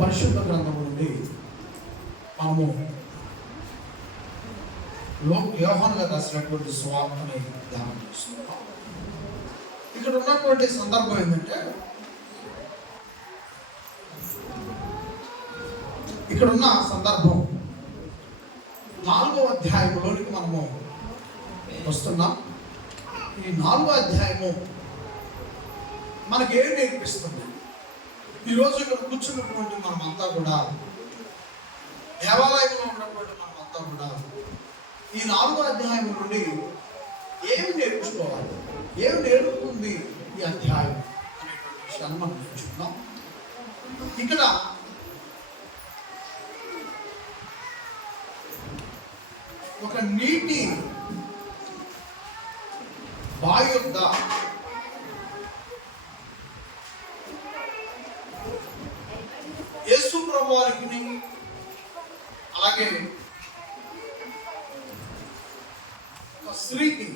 పరిశుద్ధ గ్రంథం నుండి మనము యోహాను గారు రాసినటువంటి సువార్తని ధ్యానం చేస్తున్నాం. ఇక్కడ ఉన్నటువంటి సందర్భం ఏంటంటే, ఇక్కడున్న సందర్భం 4వ అధ్యాయంలోనికి మనము వస్తున్నాం. ఈ 4వ అధ్యాయము మనకి ఏం నేర్పిస్తుంది? ఈరోజు ఇక్కడ కూర్చున్నటువంటి మనమంతా కూడా, దేవాలయంలో ఉన్నటువంటి మనమంతా కూడా ఈ 4వ అధ్యాయం నుండి ఏమి నేర్చుకోవాలి, ఏమి నేర్పుతుంది ఈ అధ్యాయం అనేటువంటి విషయాన్ని మనం నేర్చుకుందాం. ఇక్కడ ఒక నీటి బావి వద్ద యేసు ప్రభువారికి అలాగే ఒక స్త్రీకి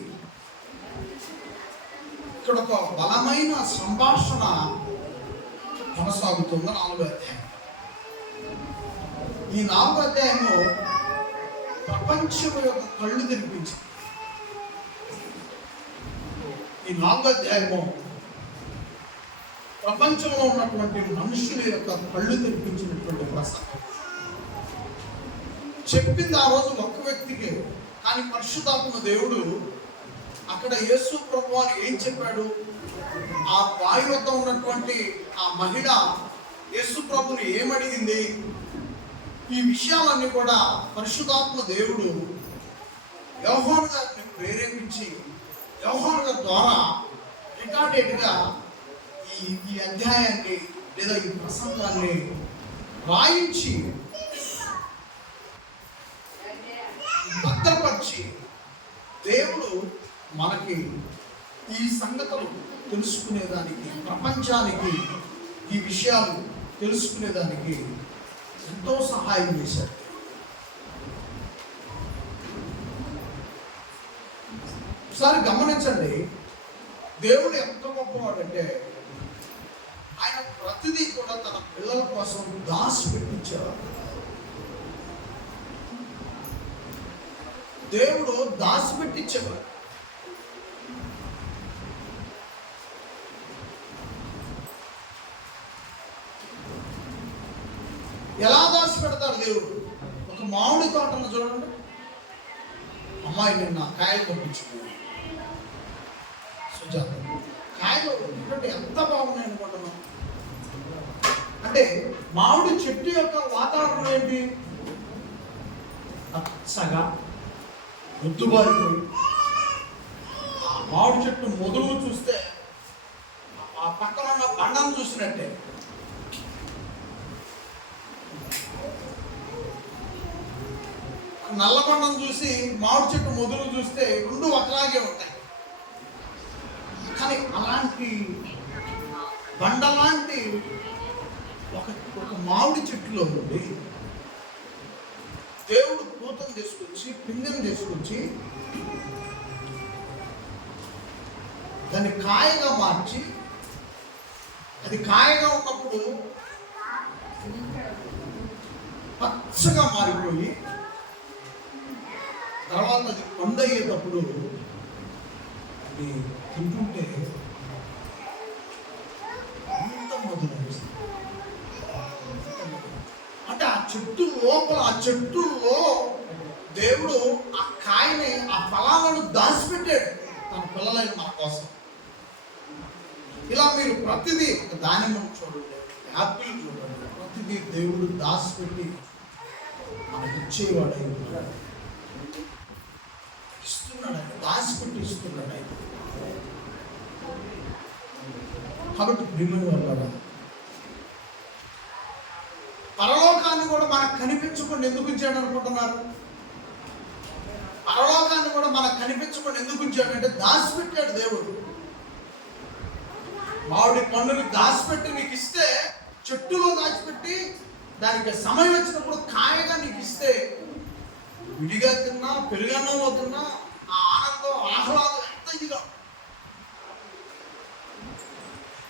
ఇక్కడ ఒక బలమైన సంభాషణ కొనసాగుతుంది. 4వ అధ్యాయం. ఈ 4వ అధ్యాయంలో ప్రపంచం యొక్క కళ్ళు తెరిపించింది. ఈ 4వ అధ్యాయము ప్రపంచంలో ఉన్నటువంటి మనుషుల యొక్క కళ్ళు తెరిపించినటువంటి ప్రసంగం. చెప్పింది ఆ రోజు ఒక్క వ్యక్తికి, కానీ పరిశుద్ధాత్మ దేవుడు అక్కడ యేసు ప్రభువారు ఏం చెప్పాడు? ఆ బావి వద్ద ఉన్నటువంటి ఆ మహిళ యేసు ప్రభుని ఏమడిగింది? ఈ విషయాలన్నీ కూడా పరిశుద్ధాత్మ దేవుడు యోహాను గారిని ప్రేరేపించి యోహాను గారి ద్వారా రికార్డెడ్గా ఈ అధ్యాయాన్ని లేదా ఈ ప్రసంగాన్ని రాయించి భద్రపరిచి దేవుడు మనకి ఈ సంగతులు తెలుసుకునేదానికి, ప్రపంచానికి ఈ విషయాలు తెలుసుకునేదానికి ఎంతో సహాయం చేశారు. ఒకసారి గమనించండి, దేవుడు ఎంత గొప్పవాడంటే ఆయన ప్రతిదీ కూడా తన పిల్లల కోసం దాచిపెట్టించేవాడు. దేవుడు దాచిపెట్టించేవాడు. ఎలా దాచిపెడతాడు దేవుడు? ఒక మామిడి తోటను చూడండి. అమ్మాయి నిన్న కాయలు పంపించుకున్నాడు. సుజాత కాయలు ఎందుకంటే ఎంత బాగున్నాయి అనుకుంటున్నాం. అంటే మామిడి చెట్టు యొక్క వాతావరణం ఏంటి? పచ్చగా ముద్దుబారిపోయి, ఆ మామిడి చెట్టు మొదలు చూస్తే ఆ పక్కన ఉన్న బండను చూసినట్టే. నల్లబండం చూసి మామిడి చెట్టు మొదలు చూస్తే రెండు ఒకలాగే ఉంటాయి. కానీ అలాంటి బండలాంటి ఒక మామిడి చెట్టులో నుండి దేవుడు పూతను తీసుకొచ్చి, పిందెను తీసుకొచ్చి దాన్ని కాయగా మార్చి, అది కాయగా ఉన్నప్పుడు పచ్చగా మారిపోయి, తర్వాత అది పండు అయ్యేటప్పుడు అది తింటుంటే అంత మధురం వస్తుంది. అంటే ఆ చెట్టు లోపల, ఆ చెట్టులో దేవుడు ఆ కాయని, ఆ ఫలాలను దాచిపెట్టాడు తన పిల్లలైన మన కోసం. ఇలా మీరు ప్రతిదీ, దానిమ్మను చూడండి, యాపిల్ చూడండి, ప్రతిదీ దేవుడు దాచిపెట్టి మనకి ఇచ్చేవాడు. ఇస్తున్నాడు, దాచిపెట్టి ఇస్తున్నాడు. కాబట్టి ప్రియమైన వాళ్ళ పరలోకాన్ని కూడా మనకు కనిపించకుండా ఎందుకు ఇచ్చాడు అనుకుంటున్నారు? పరలోకాన్ని కూడా మనకు కనిపించకుండా ఎందుకు ఇచ్చాడంటే దాచిపెట్టాడు దేవుడు. మామిడి పండుని దాచిపెట్టి నీకు ఇస్తే, చెట్టులో దాచిపెట్టి దానికి సమయం వచ్చినప్పుడు కాయగా నీకు ఇస్తే, విడిగా తిన్నా, పెరుగన్నంలో తిన్నా ఆ ఆనందం, ఆహ్లాదం ఎంత ఇదిగా.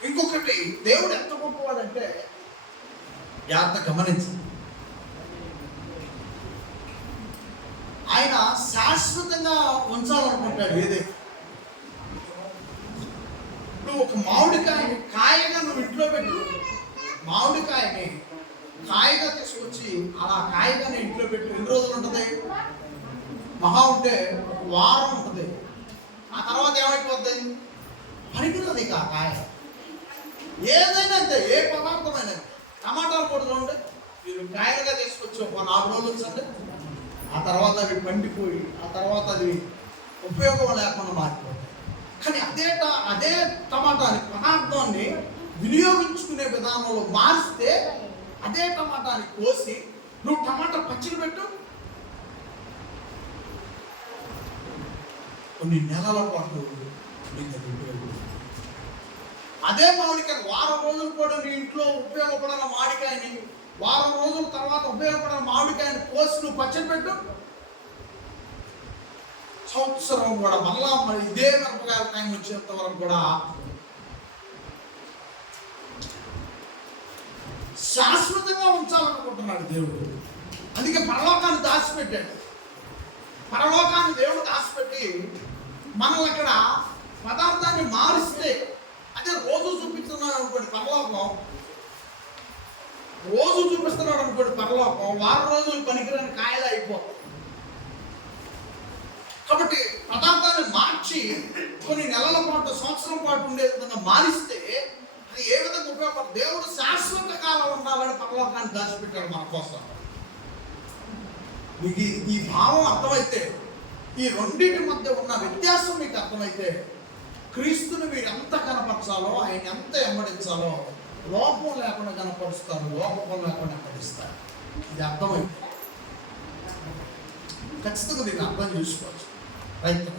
ఇంకొకటి, దేవుడు ఎంత గొప్పవాడంటే జాగ్రత్త గమనించండి. ఆయన శాశ్వతంగా ఉంచాలనుకుంటాడు ఏదైతే. నువ్వు ఒక మామిడికాయని కాయగా నువ్వు ఇంట్లో పెట్టు, మామిడికాయని కాయగా తీసుకొచ్చి అలా కాయగానే ఇంట్లో పెట్టు. ఎన్ని రోజులు ఉంటుంది? మహా ఉంటే ఒక వారం ఉంటుంది. ఆ తర్వాత ఏమైపోద్ది? పనికిరది ఆ కాయ. ఏదైనా అంతే, ఏ పదార్థమైనా. టమాటాలు కూడా చూడండి, మీరు కాయలుగా తీసుకొచ్చి ఒక 4 రోజులు ఉంచండి, ఆ తర్వాత అవి పండిపోయి ఆ తర్వాత అది ఉపయోగం లేకుండా మారిపోతుంది. కానీ అదే టమాటాని పదార్థాన్ని వినియోగించుకునే విధానంలో మారిస్తే, అదే టమాటాని కోసి నువ్వు టమాటా పచ్చడి పెట్టు, కొన్ని నెలల పాటు అదే మామిడికాయ వారం రోజులు కూడా నీ ఇంట్లో ఉపయోగపడిన మామిడికాయని, వారం రోజుల తర్వాత ఉపయోగపడిన మామిడికాయని కోసి నువ్వు పచ్చడి పెట్టు, సంవత్సరం కూడా మళ్ళా మరి ఇదే మిరపకాయల టైం వచ్చేంత వరకు కూడా శాశ్వతంగా ఉంచాలనుకుంటున్నాడు దేవుడు. అందుకే పరలోకాన్ని దాచిపెట్టాడు. పరలోకాన్ని దేవుడు దాచిపెట్టి మనల్ని అక్కడ పదార్థాన్ని మారిస్తే, అదే రోజు చూపిస్తున్నాడు అనుకోండి పరలోకం, రోజు చూపిస్తున్నాడు అనుకోండి పరలోకం, వారం రోజులు పనికిరాని కాయలు అయిపోతాయి. కాబట్టి పదార్థాన్ని మార్చి కొన్ని నెలల పాటు సంవత్సరం పాటు ఉండే విధంగా మారిస్తే అది ఏ విధంగా ఉపయోగపడుతుంది? దేవుడు శాశ్వత కాలం ఉండాలని పరలోకాన్ని దాచిపెట్టాడు మన కోసం. మీకు ఈ భావం అర్థమైతే, ఈ రెండింటి మధ్య ఉన్న వ్యత్యాసం మీకు అర్థమైతే, క్రీస్తుని మీరు ఎంత కనపరచాలో, ఆయన ఎంత వెంబడించాలో లోపం లేకుండా కనపరుస్తారు, లోపం లేకుండా వెంబడిస్తారు. ఇది అర్థమైతే ఖచ్చితంగా దీన్ని అర్థం చేసుకోవచ్చు రైతు.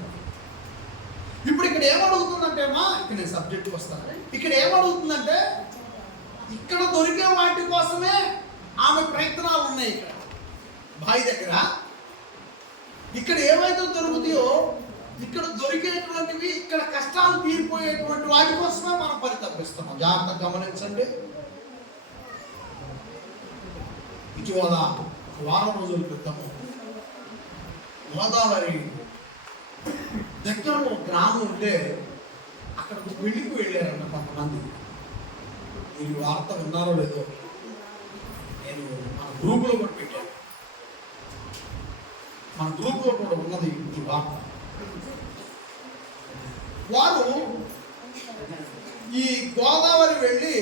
ఇప్పుడు ఇక్కడ ఏమడుగుతుందంటే ఇక్కడ నేను సబ్జెక్ట్కి వస్తాను. ఇక్కడ ఏమడుగుతుందంటే, ఇక్కడ దొరికే వాటి కోసమే ఆమె ప్రయత్నాలు ఉన్నాయి. ఇక్కడ బావి దగ్గర ఇక్కడ ఏవైతే దొరుకుతాయో, ఇక్కడ దొరికేటువంటివి, ఇక్కడ కష్టాలు తీరిపోయేటువంటి వాటి కోసమే మనం పరితపిస్తున్నాం. జాగ్రత్తగా గమనించండి. ఇటీవల వారం రోజుల క్రితము గోదావరి దగ్గరలో గ్రామం ఉంటే అక్కడికి పెళ్లికి వెళ్ళారంట కొంతమంది. మీరు వార్త విన్నారో లేదో, నేను మన గ్రూపులో కూడా పెట్టాను, మన గ్రూప్లో కూడా ఉన్నది ఈ వార్త. వారు ఈ గోదావరి వెళ్ళి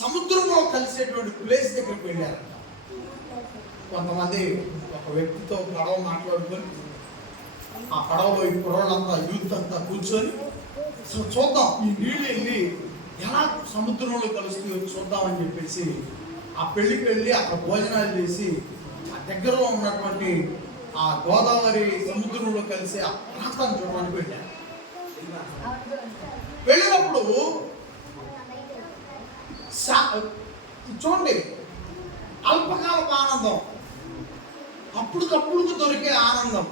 సముద్రంలో కలిసేటువంటి ప్లేస్ దగ్గరికి వెళ్ళారంట. కొంతమంది ఒక వ్యక్తితో పడవ మాట్లాడుకొని, ఆ పడవలో ఈ కుర్రోళ్ళంతా యూత్ అంతా కూర్చొని చూద్దాం ఈ నీళ్ళు వెళ్ళి ఎలా సముద్రంలో కలుస్తాయో చూద్దామని చెప్పేసి ఆ పెళ్లికి వెళ్ళి అక్కడ భోజనాలు చేసి ఆ దగ్గరలో ఉన్నటువంటి ఆ గోదావరి సముద్రంలో కలిసి ఆ ప్రాంతాన్ని చూడడానికి వెళ్ళారు. వెళ్ళినప్పుడు చూడండి, అల్పకాలపు ఆనందం, అప్పటికప్పుడు దొరికే ఆనందం,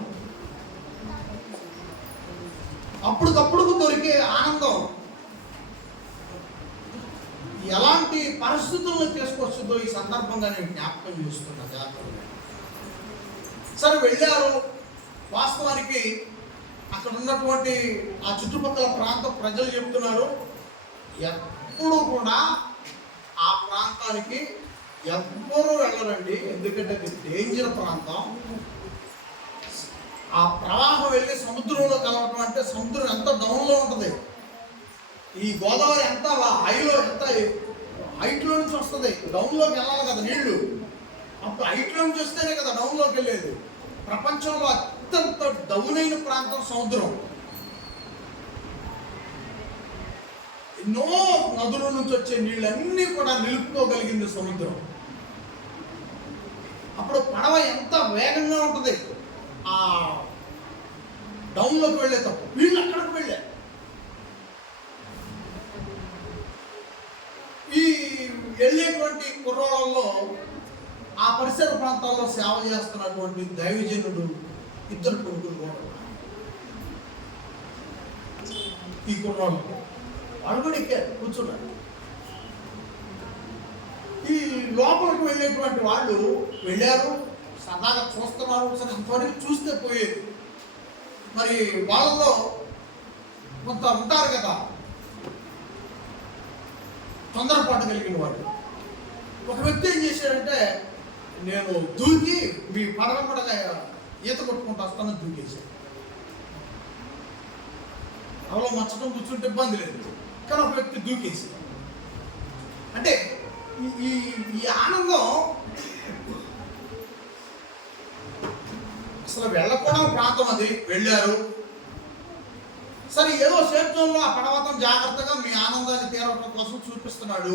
అప్పటికప్పుడు దొరికే ఆనందం ఎలాంటి పరిస్థితులను తీసుకొస్తుందో ఈ సందర్భంగా నేను జ్ఞాపకం చేస్తున్నా. జాగ్రత్తగా సరే వెళ్ళారు. వాస్తవానికి అక్కడ ఉన్నటువంటి ఆ చుట్టుపక్కల ప్రాంత ప్రజలు చెప్తున్నారు, ఎప్పుడు కూడా ఆ ప్రాంతానికి ఎవ్వరూ వెళ్ళరండి, ఎందుకంటే అది డేంజర్ ప్రాంతం. ఆ ప్రవాహం వెళ్ళి సముద్రంలో కలవటం అంటే సముద్రం ఎంత డౌన్లో ఉంటుంది, ఈ గోదావరి ఎంత హైలో, ఎంత హైట్లో నుంచి వస్తుంది, డౌన్లోకి వెళ్ళాలి కదా నీళ్లు. అప్పుడు హైట్లో నుంచి వస్తేనే కదా డౌన్లోకి వెళ్ళేది. ప్రపంచంలో అత్యంత డౌన్ అయిన ప్రాంతం సముద్రం. ఎన్నో నదుల నుంచి వచ్చే నీళ్ళన్నీ కూడా నిలుపుకోగలిగింది సముద్రం. అప్పుడు పడవ ఎంత వేగంగా ఉంటుంది ఆ డౌన్లోకి వెళ్ళే తప్ప. వీళ్ళు అక్కడికి వెళ్ళారు. ఈ వెళ్ళేటువంటి కుర్రోళ్ళలో ఆ పరిసర ప్రాంతాల్లో సేవ చేస్తున్నటువంటి దైవజనుడు ఇద్దరు కొడుకులు కూడా ఈ కుర్రోళ్ళు వాళ్ళు కూడా ఎక్కారు, కూర్చున్నారు. ఈ లోపలికి వెళ్ళేటువంటి వాళ్ళు వెళ్ళారు, సరదాగా చూస్తున్నారు, సరే అంతవరకు చూస్తే పోయేది. మరి వాళ్ళలో కొంత ఉంటారు కదా తొందరపాటు కలిగిన వాళ్ళు. ఒక వ్యక్తి ఏం చేశాడంటే, నేను దూకి మీ పడగా ఈత కొట్టుకుంటూ వస్తానని దూకేశాడు. అవలో మచ్చటం కూర్చుంటే ఇబ్బంది లేదు, కానీ ఒక వ్యక్తి దూకేసి, అంటే ఈ ఈ ఆనందం అసలు వెళ్ళకూడని ప్రాంతం అది. వెళ్ళారు, సరే ఏదో సేఫ్ జోన్లో ఆ పడవతం జాగ్రత్తగా మీ ఆనందాన్ని తీరవడం కోసం చూపిస్తున్నాడు.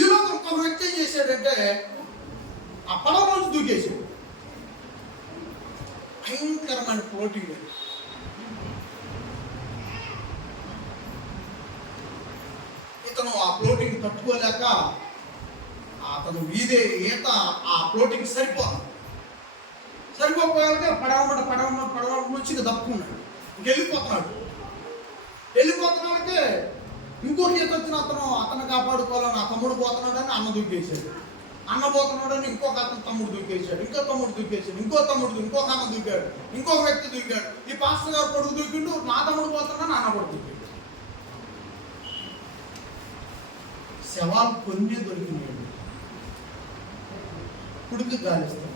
ఈరోజు ఇంకొక వ్యక్తి ఏం చేశాడంటే, ఆ పడవ నుంచి దూకేశాడు. భయంకరమైన ఫ్లోటింగ్. ఇతను ఆ ఫ్లోటింగ్ తట్టుకోలేక అతను ఈత ఆ ఫ్లోటింగ్ సరిపోయాక పడవ నుంచి దప్పుకున్నాడు. వెళ్ళిపోతున్నాళ్ళకే ఇంకొక ఈత వచ్చిన అతను కాపాడుకోవాలని ఆ తమ్ముడు పోతున్నాడని అన్న దూకేశాడు. అన్న పోతున్నాడని ఇంకొక అతను తమ్ముడు దూకేశాడు. ఇంకో తమ్ముడు దూకేశాడు. ఇంకొక అన్న దూకాడు. ఇంకొక వ్యక్తి దూకాడు. ఈ పాస్టర్ గారు కొడుకు దూకిండు, నా తమ్ముడు పోతున్నాడని అన్న కొడుకు దూకాడు. శవాలు కొన్ని దొరికినాయండి. కుడికి గాలిస్తాడు.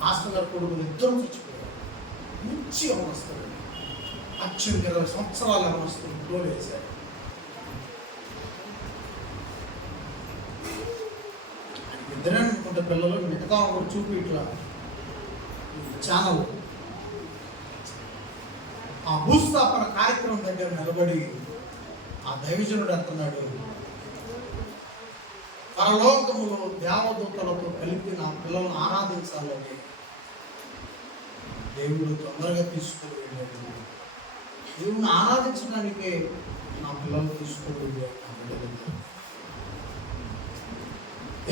పాస్టర్ గారు కొడుకులు ఇద్దరు చచ్చిపోయారు. మంచి అవనొస్తాడు, 20 సంవత్సరాలు అవనొస్తుంది. డోలు వేశాడు. ఇద్దరే అనుకుంటే పిల్లలు మిగతా చూపి ఇట్లా ఛానల్ ఆ భూస్థాపన కార్యక్రమం దగ్గర నిలబడి ఆ దైవజనుడు అంటున్నాడు, పరలోకములో దేవదూతలతో కలిపి నా పిల్లలను ఆరాధించాలని దేవుడు తొందరగా తీసుకొని వెళ్ళాడు. దేవుని ఆరాధించడానికే నా పిల్లలు తీసుకొని వెళ్ళాడు.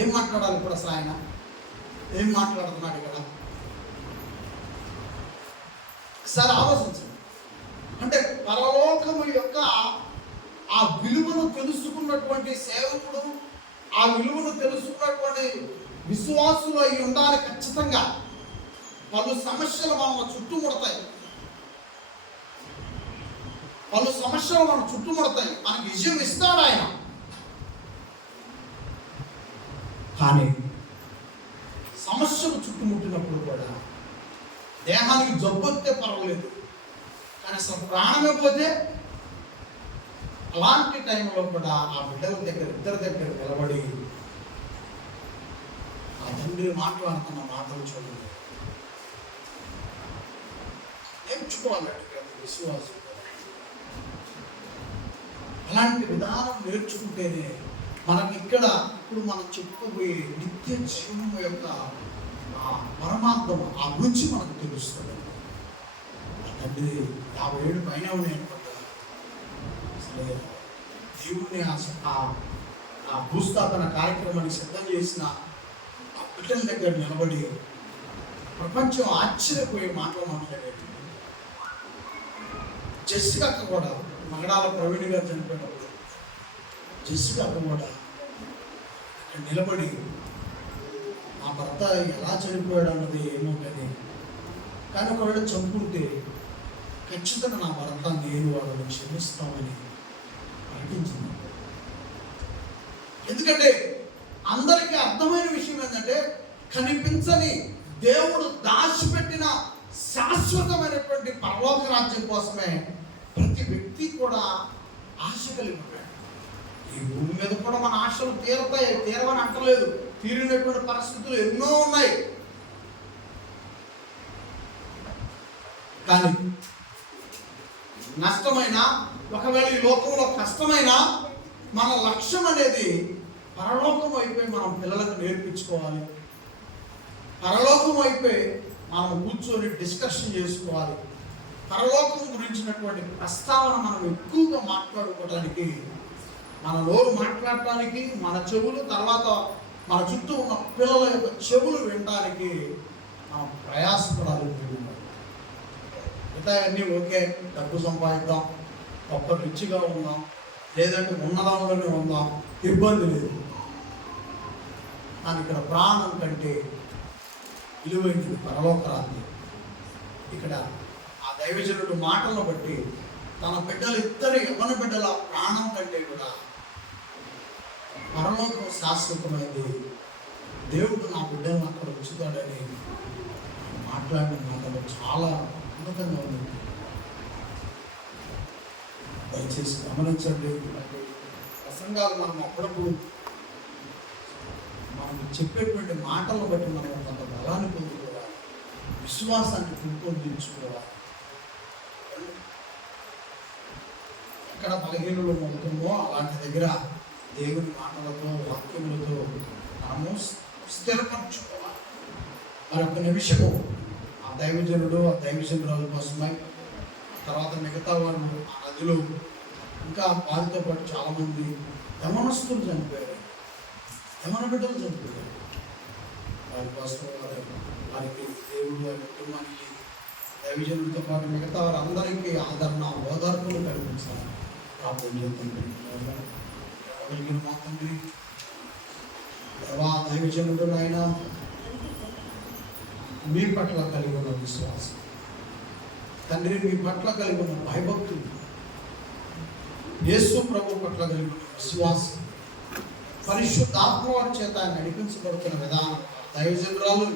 ఏం మాట్లాడాలి ఇప్పుడు అసలు ఆయన? ఏం మాట్లాడుతున్నాడు ఇక్కడ? ఒకసారి ఆలోచించండి. అంటే పరలోకము యొక్క ఆ విలువను తెలుసుకున్నటువంటి సేవకుడు, ఆ విలువను తెలుసుకున్నటువంటి విశ్వాసులు అయి ఉండాలి. ఖచ్చితంగా పలు సమస్యలు మన చుట్టుముడతాయి. మనకు విజయం ఇస్తాడు ఆయన. కానీ సమస్యలు చుట్టుముట్టినప్పుడు కూడా దేహానికి జబ్బు వస్తే పర్వాలేదు, కానీ అసలు ప్రాణమే పోతే అలాంటి టైంలో కూడా ఆ బిడ్డల దగ్గర ఇద్దరి దగ్గర నిలబడి ఆ తండ్రి మాట్లాడుతున్న మాటలు చూడండి. నేర్చుకోవాలంటే విశ్వాసం. అలాంటి విధానం నేర్చుకుంటేనే మనకి ఇప్పుడు మనం చెప్పుకోబోయే నిత్య జీవం యొక్క పరమాత్మ ఆ గురించి మనకు తెలుస్తుంది. తండ్రి 50 ఏళ్ళు పైన ఉన్నాయనుకుంటా. అసలు దేవుడిని ఆ భూస్థాపన కార్యక్రమాన్ని సిద్ధం చేసిన ఆ బిడ్డల దగ్గర నిలబడి ప్రపంచం ఆశ్చర్యపోయే మాటలు మాట్లాడేది. జెస్సికా కూడా, మగడాల ప్రవీణ్ గారు చనిపోయినప్పుడు జెస్సికా కూడా నిలబడి నా భర్త ఎలా చనిపోయాడు అన్నది ఏముంటుంది, కానీ ఒకవేళ చంపుకుంటే ఖచ్చితంగా నా భర్త నేను వాళ్ళని క్షమిస్తామని ప్రకటించింది. ఎందుకంటే అందరికీ అర్థమైన విషయం ఏంటంటే, కనిపించని దేవుడు దాచిపెట్టిన శాశ్వతమైనటువంటి పరలోక రాజ్యం కోసమే ప్రతి వ్యక్తి కూడా ఆశ కలిగి ఉంటాడు. ఈ భూమి మీద కూడా మన ఆశలు తీరవని అంటలేదు. తీరినటువంటి పరిస్థితులు ఎన్నో ఉన్నాయి. కానీ నష్టమైనా, ఒకవేళ ఈ లోకంలో కష్టమైనా, మన లక్ష్యం అనేది పరలోకం అయిపోయి మనం పిల్లలకు నేర్పించుకోవాలి. పరలోకం అయిపోయి మనం కూర్చొని డిస్కషన్ చేసుకోవాలి. పరలోకం గురించినటువంటి ప్రస్తావన మనం ఎక్కువగా మాట్లాడుకోవడానికి, మన నోరు మాట్లాడటానికి, మన చెవులు, తర్వాత మన చుట్టూ ఉన్న పిల్లల యొక్క చెవులు వినడానికి మనం ప్రయాసపడాలి. మిగతా అన్నీ ఓకే, డబ్బు సంపాదిద్దాం, గొప్ప రిచ్గా ఉందాం, లేదంటే ఉన్నదంలోనే ఉందాం, ఇబ్బంది లేదు. కానీ ఇక్కడ ప్రాణం కంటే విలువైనది పరలోక రాజ్యం. ఇక్కడ ఆ దైవజనుడు మాటలను బట్టి తన బిడ్డలు ఇద్దరు యవ్వన బిడ్డల ప్రాణం కంటే కూడా పరలోకం శాశ్వతమైంది, దేవుడు నా బిడ్డలను అక్కడ ఉంచుతాడని మాట్లాడిన మాటలు చాలా అద్భుతంగా ఉంది. దయచేసి గమనించండి. ప్రసంగాలు మనం అప్పుడప్పుడు మనం చెప్పేటువంటి మాటలను బట్టి మనం కొంత బలాన్ని పొందుకోవాలి, విశ్వాసాన్ని పెంపొందించుకోవాలి. ఎక్కడ బలహీనులు అవుతుందో అలాంటి దగ్గర దేవుని మాటలతో, వాక్యములతో మనము స్థిరపరచుకోవాలి. మరొక నిమిషము ఆ దైవజనుడు, ఆ దైవజనురాల కోసమై, తర్వాత మిగతా వాళ్ళు ఆ నదిలో ఇంకా వారితో పాటు చాలామంది యమనస్తులు చనిపోయారు, యమన బిడ్డలు చనిపోయారు. వారి కోసం వారికి దేవుడు, వారి కుటుంబానికి, దైవజనుడితో పాటు మిగతా వారందరికీ ఆదరణ, ఓదార్పులు కల్పించాలి. ప్రార్థన చేద్దాం. మా తండ్రి, దేవా దైవజనుడు నాయన, మీ పట్ల కలిగి ఉన్న విశ్వాసం తండ్రి, మీ పట్ల కలిగి ఉన్న భయభక్తులు, యేసు ప్రభు పట్ల కలిగి ఉన్న విశ్వాసం, పరిశుద్ధాత్మ వారి చేత నడిపించబడుతున్న విధానం, దైవజనురాలు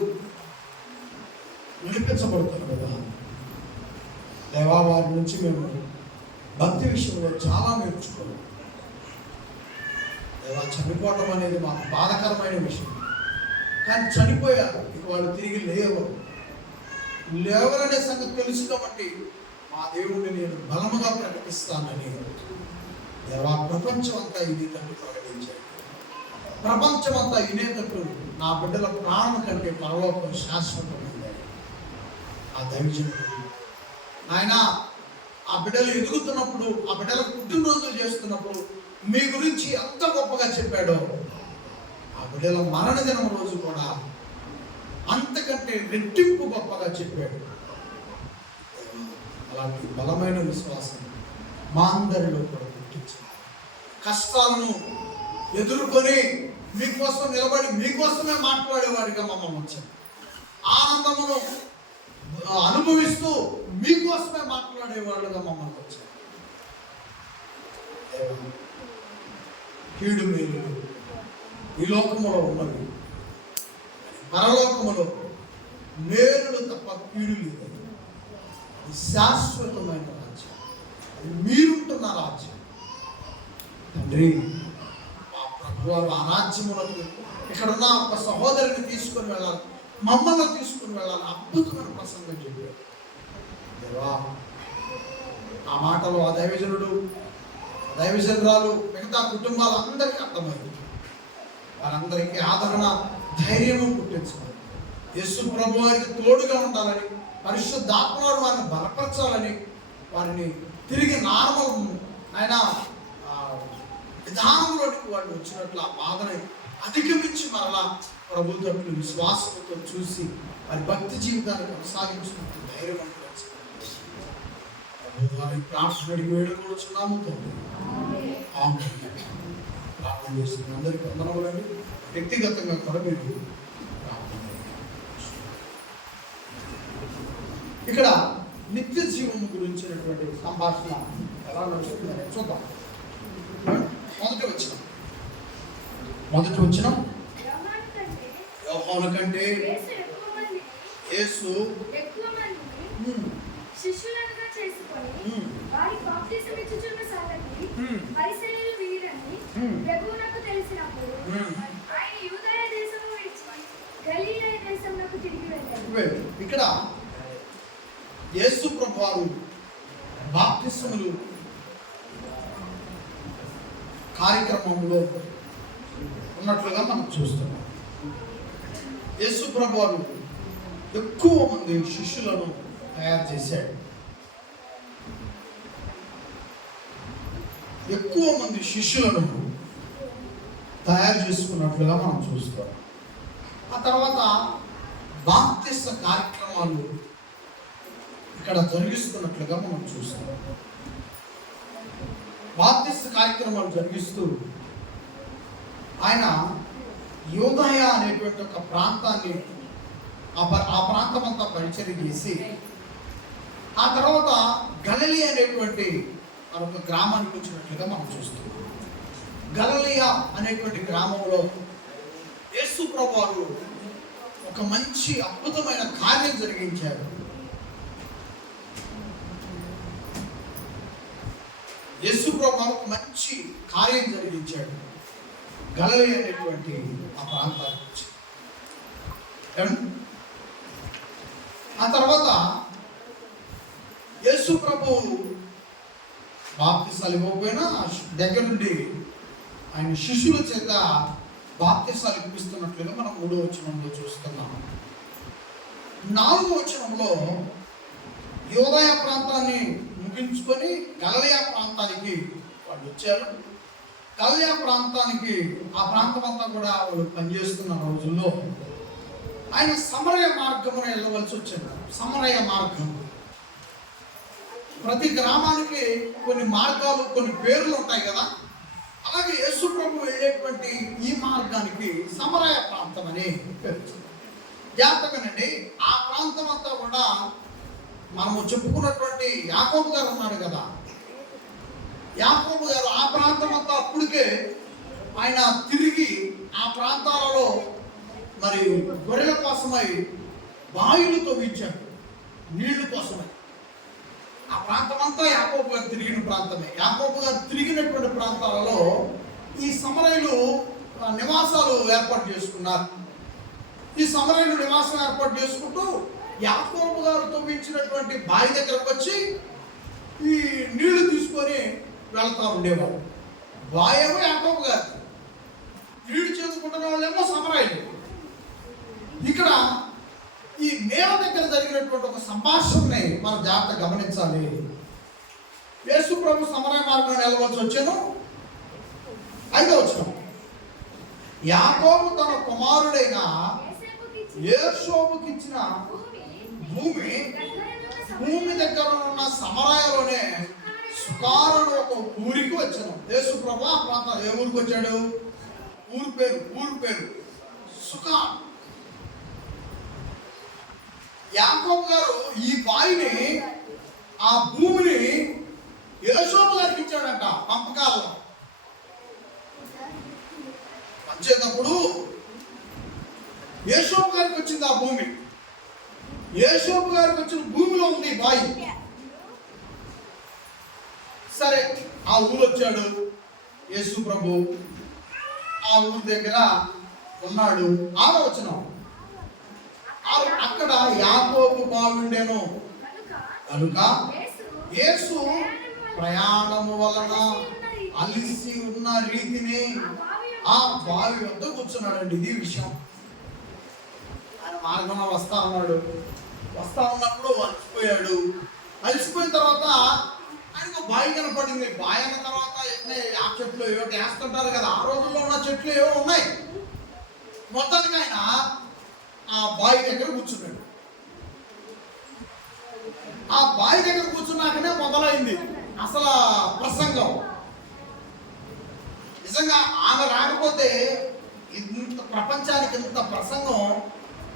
నడిపించబడుతున్న విధానం, దేవా వారి నుంచి మేము భక్తి విషయంలో చాలా నేర్చుకోవాలి. దేవా చనిపోవటం అనేది మాకు బాధకరమైన విషయం, కానీ చనిపోయారు, ఇక వాళ్ళు తిరిగి లేవరనే సంగతి తెలుసు కాబట్టి మా దేవుడిని నేను బలముగా ప్రకటిస్తానని దేవా ప్రపంచం అంతా ఇనేటట్టు ప్రకటించాడు. ప్రపంచం అంతా ఇనేటట్టు నా బిడ్డల ప్రాణం కంటే పరలోకం శాశ్వతమైంది. ఆ దైవజనుడు ఆయన ఆ బిడ్డలు ఎదుగుతున్నప్పుడు, ఆ బిడ్డల పుట్టినరోజులు చేస్తున్నప్పుడు మీ గురించి ఎంత గొప్పగా చెప్పాడో, ఆ బిడ్డల మరణ దినం రోజు కూడా అంతకంటే రెట్టింపు గొప్పగా చెప్పాడు. అలాంటి బలమైన విశ్వాసం మా అందరిలో కూడా పుట్టించాలి. కష్టాలను ఎదుర్కొని మీకోసం నిలబడి మీకోసమే మాట్లాడేవాడిగా మమ్మల్ని వచ్చారు. ఆనందమును అనుభవిస్తూ మీకోసమే మాట్లాడేవాళ్ళుగా మమ్మల్ని వచ్చారు. కీడు మేలు ఈ లోకములో ఉన్నవి, పరలోకములో మేలులు తప్ప కీడు లేదు. అది శాశ్వతమైన రాజ్యం, అది మీరుంటున్న రాజ్యం. తండ్రి, మా ప్రభువారు ఆ రాజ్యములకు ఇక్కడున్న ఒక సహోదరిని తీసుకొని వెళ్ళాలి, మమ్మల్ని తీసుకుని వెళ్ళాలి. అద్భుతమైన ప్రసంగం చెప్పారు దేవా. ఆ మాటలు ఆ దైవజనుడు, దైవజనురాలు, మిగతా కుటుంబాలు అందరికీ అర్థమైంది. వారందరికీ ఆదరణ, ధైర్యము పుట్టించాలి. యేసు ప్రభు వారికి తోడుగా ఉండాలని, పరిశుద్ధాత్మను వారిని బలపరచాలని, వారిని తిరిగి నార్మల్ ఆయన విధానంలోనికి వాళ్ళు వచ్చినట్లు ఆ బాధని అధిగమించి మరలా ప్రభు తట్టు విశ్వాసంతో చూసి వారి భక్తి జీవితాన్ని కొనసాగించుకుంటూ ధైర్యం వారి ప్రార్థనకి వేడుకొచ్చున్నాము తండ్రి. ప్రార్థన చేస్తున్న అందరికీ వందనములండి. వ్యక్తిగతంగా కూడా మీరు ఇక్కడ నిత్య జీవము గురించినటువంటి సంభాషణ ఎలా నడుస్తుందని చూద్దాం. మొదటి వచ్చిన యోహాను కంటే యేసు శిష్యులుగా చేసుకొని వారి బాప్తిసం ఇచ్చుచున్న సంగతి పరిసయ్యులు వీరని ప్రభువునకు తెలిసినప్పుడు ఆయన యూదయ దేశము విడిచి గలిలయ దేశమునకు తిరిగి వెళ్ళాడు. ఇక్కడ యేసు ప్రభువారు బాప్తిసములు కార్యక్రమంలో ఉన్నట్లుగా మనం చూస్తున్నాం. యేసు ప్రభువారు ఎక్కువ మంది శిష్యులను తయారు చేశాడు. ఎక్కువ మంది శిష్యులను తయారు చేసుకున్నట్లుగా మనం చూస్తాం. ఆ తర్వాత బాప్తిస్మ కార్యక్రమాలు ఇక్కడ జరిగిస్తున్నట్లుగా మనం చూస్తాం. బాప్తిస్మ కార్యక్రమాలు జరిగిస్తూ ఆయన యూదయ అనేటువంటి ఒక ప్రాంతాన్ని ఆ ప్రాంతం అంతా పరిచయం చేసి ఆ తర్వాత గలిలీ అనేటువంటి మరొక గ్రామానికి వచ్చినట్లుగా మనం చూస్తున్నాం. గలిలయ అనేటువంటి గ్రామంలో యేసు ప్రభువారు ఒక మంచి అద్భుతమైన కార్యం జరిగించారు. యేసు ప్రభువారు ఒక మంచి కార్యం జరిగించాడు గలిలయ అనేటువంటి ఆ ప్రాంతానికి. ఆ తర్వాత యేసు ప్రభు బాప్తిసాలు ఇవ్వకపోయినా దగ్గర నుండి ఆయన శిష్యుల చేత బాప్తిసాలు ఇప్పిస్తున్నట్లుగా మనం 3వ వచనంలో చూస్తున్నాం. 4వ వచనంలో యూదయ ప్రాంతాన్ని ముగించుకొని గలిలయ ప్రాంతానికి వాళ్ళు వచ్చారు. గలిలయ ప్రాంతానికి ఆ ప్రాంతం అంతా కూడా వాళ్ళు పనిచేస్తున్న రోజుల్లో ఆయన సమరయ మార్గమున వెళ్ళవలసి వచ్చింది. సమరయ మార్గం, ప్రతి గ్రామానికి కొన్ని మార్గాలు, కొన్ని పేర్లు ఉంటాయి కదా. అలాగే యేసు ప్రభు వెళ్ళేటువంటి ఈ మార్గానికి సమరయ ప్రాంతం అని పేరు. జాగ్రత్తగానండి, ఆ ప్రాంతం అంతా కూడా మనము చెప్పుకున్నటువంటి యాకోబు గారు ఉన్నాడు కదా, యాకోబు గారు ఆ ప్రాంతం అంతా అప్పటికే ఆయన తిరిగి ఆ ప్రాంతాలలో మరి గొర్రెల కోసమై బావిలు తవ్వించాడు, నీళ్లు కోసమై. ఆ ప్రాంతం అంతా యాకోబు గారు తిరిగిన ప్రాంతమే. యాకోబు గారు తిరిగినటువంటి ప్రాంతాలలో ఈ సమరయులు నివాసాలు ఏర్పాటు చేసుకున్నారు. ఈ సమరయులు నివాసం ఏర్పాటు చేసుకుంటూ యాకోబు గారు తవ్వించినటువంటి బావి దగ్గరకు వచ్చి ఈ నీళ్లు తీసుకొని వెళ్తా ఉండేవారు. బాయేమో యాకోబు గారు, నీళ్లు చేసుకుంటున్న వాళ్ళేమో సమరయులు. ఇక్కడ ఈ మేళ దగ్గర జరిగినటువంటి ఒక సంభాషణని మనం జాగ్రత్త గమనించాలి. యేసు ప్రభు సమరయ మార్గం వెళ్ళవలసి వచ్చాను. 5వ వచనం, యాకోబు తన కుమారుడైన యోసేపుకి ఇచ్చిన భూమి దగ్గర ఉన్న సమరయలోనే సుకారుడు ఒక ఊరికి వచ్చాను. యేసు ప్రభు ఆ ప్రాంతం ఏ ఊరికి వచ్చాడు? ఊరు పేరు సుకార్. యాకోబు గారు ఈ బావిని, ఆ భూమిని యోసేపు గారికి ఇచ్చాడంట పంపకాలలో. వచ్చేటప్పుడు యోసేపు గారికి వచ్చింది ఆ భూమి. యోసేపు గారికి వచ్చిన భూమిలో ఉంది బావి. సరే, ఆ ఊరు వచ్చాడు యేసు ప్రభు. ఆ ఊరు దగ్గర ఉన్నాడు. 6వ వచనం, అక్కడ యాకోబు బాగుండెను కనుక యేసు ప్రయాణము వలన అలిసి ఉన్న రీతిని ఆ బావి వద్ద కూర్చున్నాడండి. ఇది విషయం. ఆయన మార్గంలో వస్తా ఉన్నప్పుడు అలసిపోయాడు. అలసిపోయిన తర్వాత ఆయనకు బావి కనపడింది. బావి అయిన తర్వాత ఆ చెట్లు ఏవో వేస్తుంటారు కదా, ఆ రోజుల్లో ఉన్న చెట్లు ఏవో ఉన్నాయి. మొత్తానికి ఆయన ఆ బావి దగ్గర కూర్చున్నాడు. ఆ బావి దగ్గర కూర్చున్నాకనే మొదలైంది అసలు ప్రసంగం. నిజంగా ఆమె రాకపోతే ఇంత ప్రపంచానికి ఇంత ప్రసంగం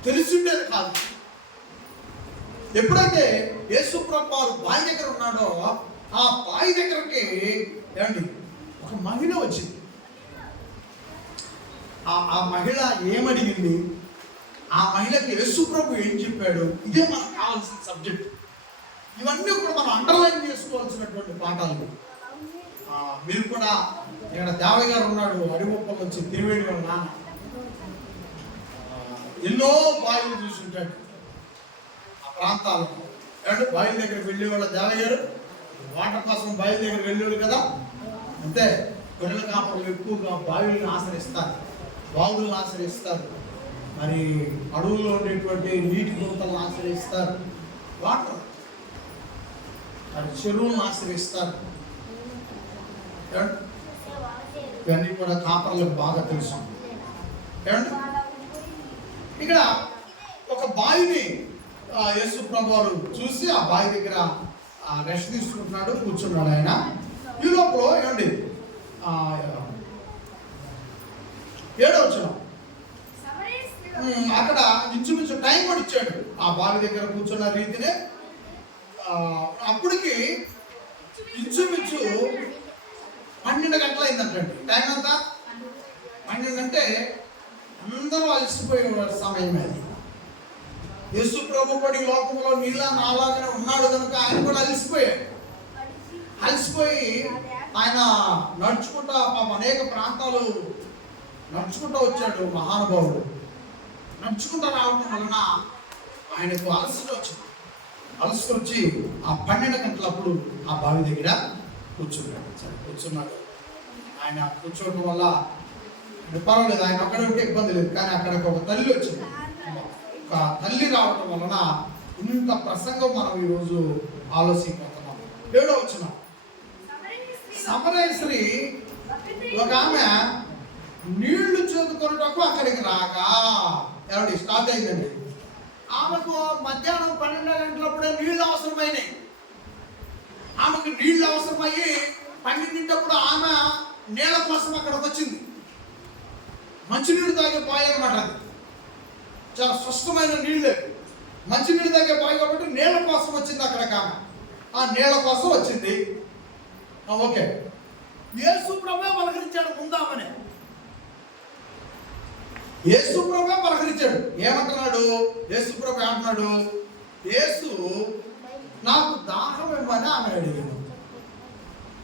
తెలిసిండేది కాదు. ఎప్పుడైతే యేసు ప్రభు వారు బావి దగ్గర ఉన్నాడో ఆ బావి దగ్గరకి ఏమండి ఒక మహిళ వచ్చింది. ఆ మహిళ ఏమడిగింది, ఆ మహిళకి యేసు ప్రభు ఏం చెప్పాడు, ఇదే మనకు కావాల్సిన సబ్జెక్ట్. ఇవన్నీ కూడా మనం అండర్లైన్ చేసుకోవాల్సినటువంటి పాఠాలు. మీరు కూడా ఇక్కడ దేవయ్య గారు ఉన్నాడు, అడిగొప్పలు వచ్చి తిరువేడి నాన్న ఎన్నో బావిలు చూసుంటాడు ఆ ప్రాంతాల్లో. ఏమంటే బావి దగ్గరికి వెళ్ళేవాళ్ళ దేవయ్య గారు వాటర్ కోసం బావి దగ్గర వెళ్ళేవాళ్ళు కదా. అంతే, గొర్రెల కాపరులు ఎక్కువగా బావిలను ఆశ్రయిస్తారు, బావులను ఆశ్రయిస్తారు, మరి అడవుల్లో ఉండేటువంటి నీటి గుంతలను ఆశ్రయిస్తారు, వాటర్ మరి చెరువులను ఆశ్రయిస్తారు. ఇవన్నీ కూడా కాపర్లకు బాగా తెలుసు. ఇక్కడ ఒక బావిని యేసు ప్రభువారు చూసి ఆ బావి దగ్గర రెస్ట్ తీసుకుంటున్నాడు, కూర్చున్నాడు. ఆయన ఈ లోపల ఏమండి 7వ వచనం, అక్కడ ఇంచుమించు టైం కూడా ఇచ్చాడు ఆ బావి దగ్గర కూర్చున్న రీతినే. అప్పటికి ఇంచుమించు 12 గంటలు అయిందంటండి. టైం అంతా 12 అంటే అందరూ అలసిపోయే సమయం అది. యేసు ప్రభు పడి లోకంలో నీలా నాలాగానే ఉన్నాడు కనుక ఆయన కూడా అలసిపోయి ఆయన నడుచుకుంటా అనేక ప్రాంతాలు నడుచుకుంటూ వచ్చాడు. మహానుభావుడు నడుచుకుంటూ రావటం వలన ఆయనకు అలసుకొచ్చి ఆ 12 గంటలప్పుడు ఆ బావి దగ్గర కూర్చున్నాడు. ఆయన కూర్చోవడం వల్ల పర్వాలేదు, ఆయన అక్కడ ఉంటే ఇబ్బంది లేదు. కానీ అక్కడికి ఒక తల్లి వచ్చింది. ఒక తల్లి రావటం వలన ఇంత ప్రసంగం మనం ఈరోజు ఆలోచించుకుంటున్నాం. 7వ వచనం, సమరయ స్త్రీ ఒక ఆమె నీళ్లు చేదుకొనుటకు అక్కడికి రాగా, ఏమండి స్టార్ట్ అయిందండి. ఆమెకు మధ్యాహ్నం 12 గంటలప్పుడే నీళ్లు అవసరమైనాయి. ఆమెకు నీళ్లు అవసరమయ్యి 12 ఆమె నీళ్ళ కోసం అక్కడికి వచ్చింది. మంచినీళ్ళు తాగే బావి అన్నమాట. అది చాలా స్పష్టమైన నీళ్ళే, మంచినీళ్ళు తాగే బావి కాబట్టి నీళ్ళ కోసం వచ్చింది అక్కడికి ఆమె. ఆ నీళ్ళ కోసం వచ్చింది. ఓకే, యేసు ప్రభువే పలకరించాడు ముందామని. యేసు ప్రభువే పలకరించాడు. ఏమంటున్నాడు యేసు ప్రభు? ఏమంటున్నాడు? యేసు నాకు దాహం ఇవ్వని ఆమె అడిగాను.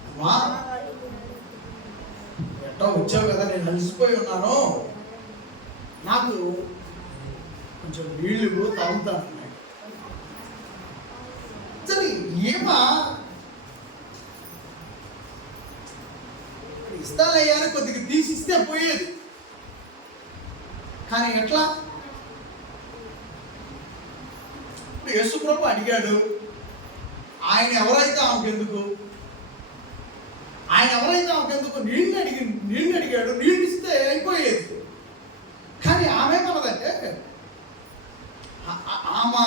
అమ్మా, ఎట్టో వచ్చావు కదా, నేను అలసిపోయి ఉన్నాను, నాకు కొంచెం నీళ్ళు తాగుతాను. సరే, ఏమా ఇస్తానయ్యాను, కొద్దిగా తీసిస్తే పోయేది. కానీ ఎట్లా? యేసు ప్రభు అడిగాడు. ఆయన ఎవరైతే ఆమెకెందుకు? నీళ్ళు అడిగాడు, నీళ్ళు ఇస్తే అయిపోయేది. కానీ ఆమె మనదంటే ఆమె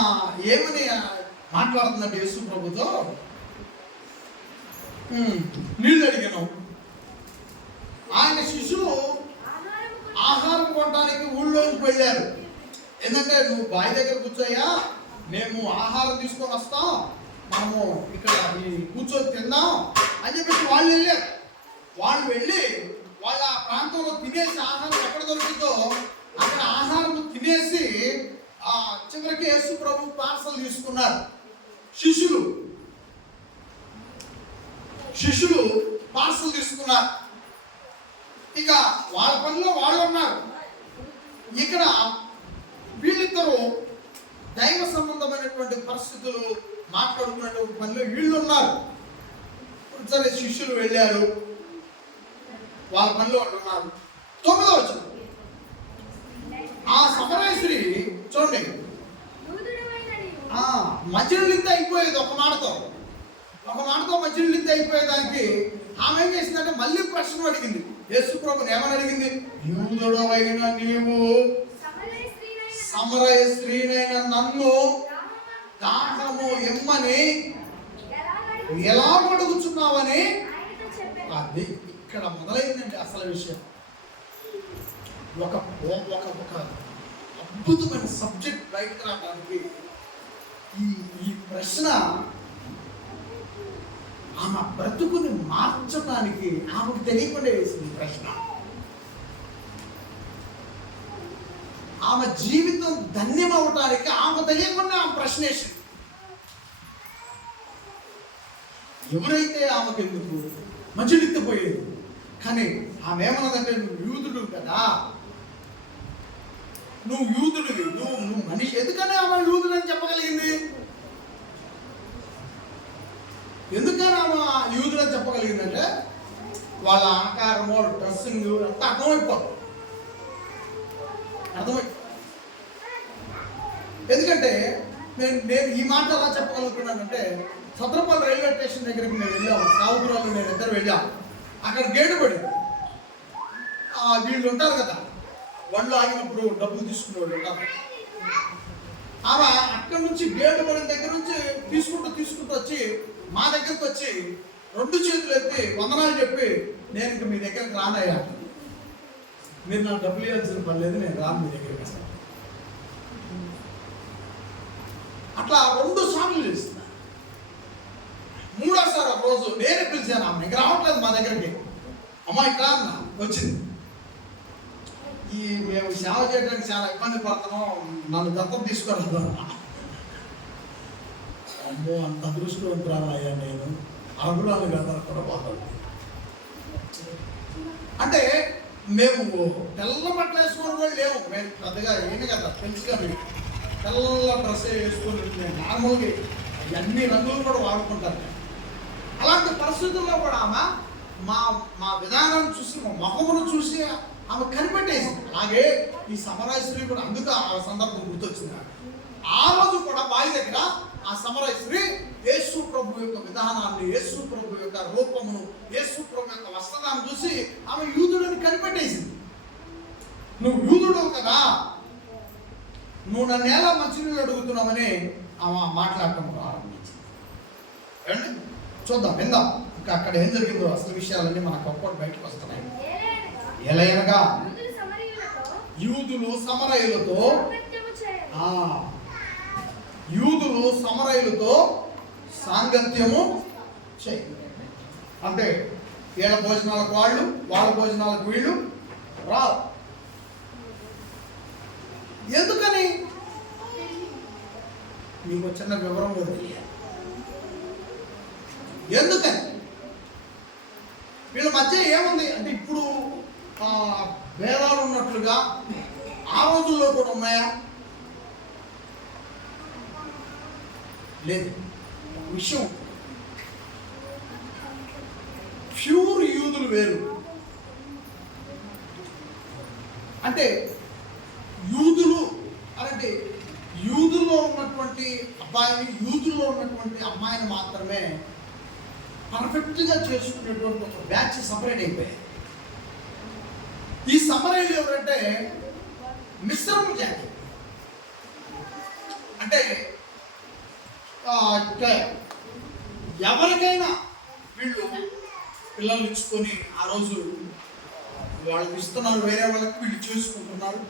ఏమని మాట్లాడుతుందంటే యేసు ప్రభుతో, నీళ్ళు అడిగాను. ఆయన శిష్యులు ఆహారం కొనడానికి ఊళ్ళోకి వెళ్ళారు. ఎందుకంటే నువ్వు బావి దగ్గర కూర్చోయ్యా, మేము ఆహారం తీసుకొని వస్తాం, మనము ఇక్కడ కూర్చొని తిందాం అని చెప్పేసి వాళ్ళు వెళ్ళారు. వాళ్ళు వెళ్ళి వాళ్ళ ప్రాంతంలో తినేసి, ఆహారం ఎక్కడ దొరుకుతుందో అక్కడ ఆహారం తినేసి చివరికి యేసు ప్రభు పార్సల్ తీసుకున్నారు. శిష్యులు పార్సల్ తీసుకున్నారు. ఇక వాళ్ళ పనిలో వాళ్ళు ఉన్నారు. ఇక్కడ వీళ్ళిద్దరూ దైవ సంబంధమైనటువంటి పరిస్థితులు మాట్లాడుకున్నటువంటి పనిలో వీళ్ళు ఉన్నారు. సరే, శిష్యులు వెళ్ళారు, వాళ్ళ పనిలో వాళ్ళు ఉన్నారు. 9వ వచనం, ఆ సమరయ స్త్రీ చూడండి, మంచినీళ్ళిద్ద అయిపోయేది. ఒక మాటతో మంచినీళ్ళిద్ద అయిపోయేదానికి ఆమె ఏం చేసిందంటే మళ్ళీ ప్రశ్న అడిగింది. యేసు ప్రభుని ఏమని అడిగింది? యూదుడవైన నీవు సమరయ స్త్రీనైన నన్ను దాహము ఇమ్మని ఎలా అడుగుచున్నావని. అది ఇక్కడ మొదలైందండి అసలు విషయం. ఒక అద్భుతమైన సబ్జెక్ట్ బయటకు రావడానికి ఈ ప్రశ్న ఆమె బ్రతుకుని మార్చడానికి ఆమెకు తెలియకుండా వేసింది ప్రశ్న. ఆమె జీవితం ధన్యమవటానికి ఆమె తెలియకుండా ఆమె ప్రశ్న వేసింది. ఎవరైతే ఆమెకు ఎందుకు మంచినీళ్ళిపోయేది. కానీ ఆమె ఏమన్నదంటే, నువ్వు యూదుడు కదా, నువ్వు యూదుడివి, నువ్వు మనిషి. ఎందుకని ఆమె యూదుడు అని చెప్పగలిగింది? ఎందుకని ఆమె యూదుడు అని చెప్పగలిగిందంటే వాళ్ళ ఆకారము, వాళ్ళ డ్రెస్సింగ్ అంతా అర్థమైపోతుంది. ఎందుకంటే నేను ఈ మాట ఎలా చెప్పగలుగుతున్నానంటే, సత్రపల్లి రైల్వే స్టేషన్ దగ్గరికి మేము వెళ్ళాము, సావుకురాలు నేను ఇద్దరు వెళ్ళాము. అక్కడ గేటు పడింది. వీళ్ళు ఉంటారు కదా, బండ్లు ఆగినప్పుడు డబ్బులు తీసుకునేవాళ్ళు ఉంటారు. ఆమె అక్కడి నుంచి గేటు పడిన దగ్గర నుంచి తీసుకుంటూ వచ్చి మా దగ్గరకు వచ్చి 2 చేతులు ఎత్తి వందనాలు చెప్పి, నేను ఇంక మీ దగ్గరికి రానయ్యా, మీరు నాకు డబ్బులు ఇవ్వాల్సిన పని లేదు, నేను రాను మీ దగ్గరికి వస్తాను. అట్లా 2 సార్లు చేస్తున్నా. 3వసారి ఒక రోజు నేనే పిలిచాను ఆమె, ఇంక రావట్లేదు మా దగ్గరికి. అమ్మా ఇక్కడ వచ్చింది. మేము సేవ చేయడానికి చాలా ఇబ్బంది పడుతున్నాం, నన్ను దత్తత తీసుకోరాదు. అమ్మో, అంత అదృష్టవంతురాలయ్యా నేను, అరుగులాలు కదా కూడా బాగుంది. అంటే మేము తెల్ల బట్టలు వేసుకొని కూడా లేవు, మేము పెద్దగా ఏమి కదా తెలుసుగా, మీరు తెల్ల డ్రెస్ వేసుకొని నార్మల్గా అన్ని రంగులు కూడా వాడుకుంటారు. అలాంటి పరిస్థితుల్లో కూడా ఆమె మా విధానాన్ని చూసి, మా మొహమును చూసి ఆమె కనిపెట్టేసింది. అలాగే ఈ సమరాయ స్త్రీ కూడా, అందుకు ఆ సందర్భం గుర్తొచ్చింది. ఆ రోజు కూడా బావి దగ్గర ఆ సమరాయ స్త్రీ యేసు ప్రభు యొక్క విధానాన్ని, యేసు ప్రభు యొక్క రూపమును, యేసు ప్రభు యొక్క వస్త్రాన్ని చూసి ఆమె యూదుడని కనిపెట్టేసింది. నువ్వు యూదుడు కదా, నువ్వు నన్ను ఎలా మంచినీళ్ళు అడుగుతున్నామని ఆమె మాట్లాడటం ప్రారంభించింది. రండి చూద్దాం, విందాం ఇంకా అక్కడ ఏం జరిగిందో. అసలు విషయాలన్నీ మనకు ఒక్కటి బయటకు వస్తున్నాయి. ఎలయనగా యూదులు సమరయులతో సాంగత్యము చేయ, అంటే వీళ్ళ భోజనాలకు వాళ్ళు, వాళ్ళ భోజనాలకు వీళ్ళు రావు. ఎందుకని మీకు చిన్న వివరం కూడా ఎందుకని వీళ్ళ మధ్య ఏముంది అంటే, ఇప్పుడు భేదాలు ఉన్నట్లుగా ఆ రోజుల్లో కూడా ఉన్నాయా? లేదు. విషయం, ప్యూర్ యూదులు వేరు. అంటే యూదులు అంటే యూదుల్లో ఉన్నటువంటి అబ్బాయిని, యూదుల్లో ఉన్నటువంటి అమ్మాయిని మాత్రమే పర్ఫెక్ట్గా చేసుకునేటువంటి ఒక బ్యాచ్ సపరేట్ అయిపోయాయి. ఈ సమరయులు ఎవరంటే మిశ్రమ జాతి. అంటే ఎవరికైనా వీళ్ళు పిల్లలు ఇచ్చుకొని ఆ రోజు వాళ్ళకి ఇస్తున్నారు, వేరే వాళ్ళకి వీళ్ళు చేసుకుంటున్నారు.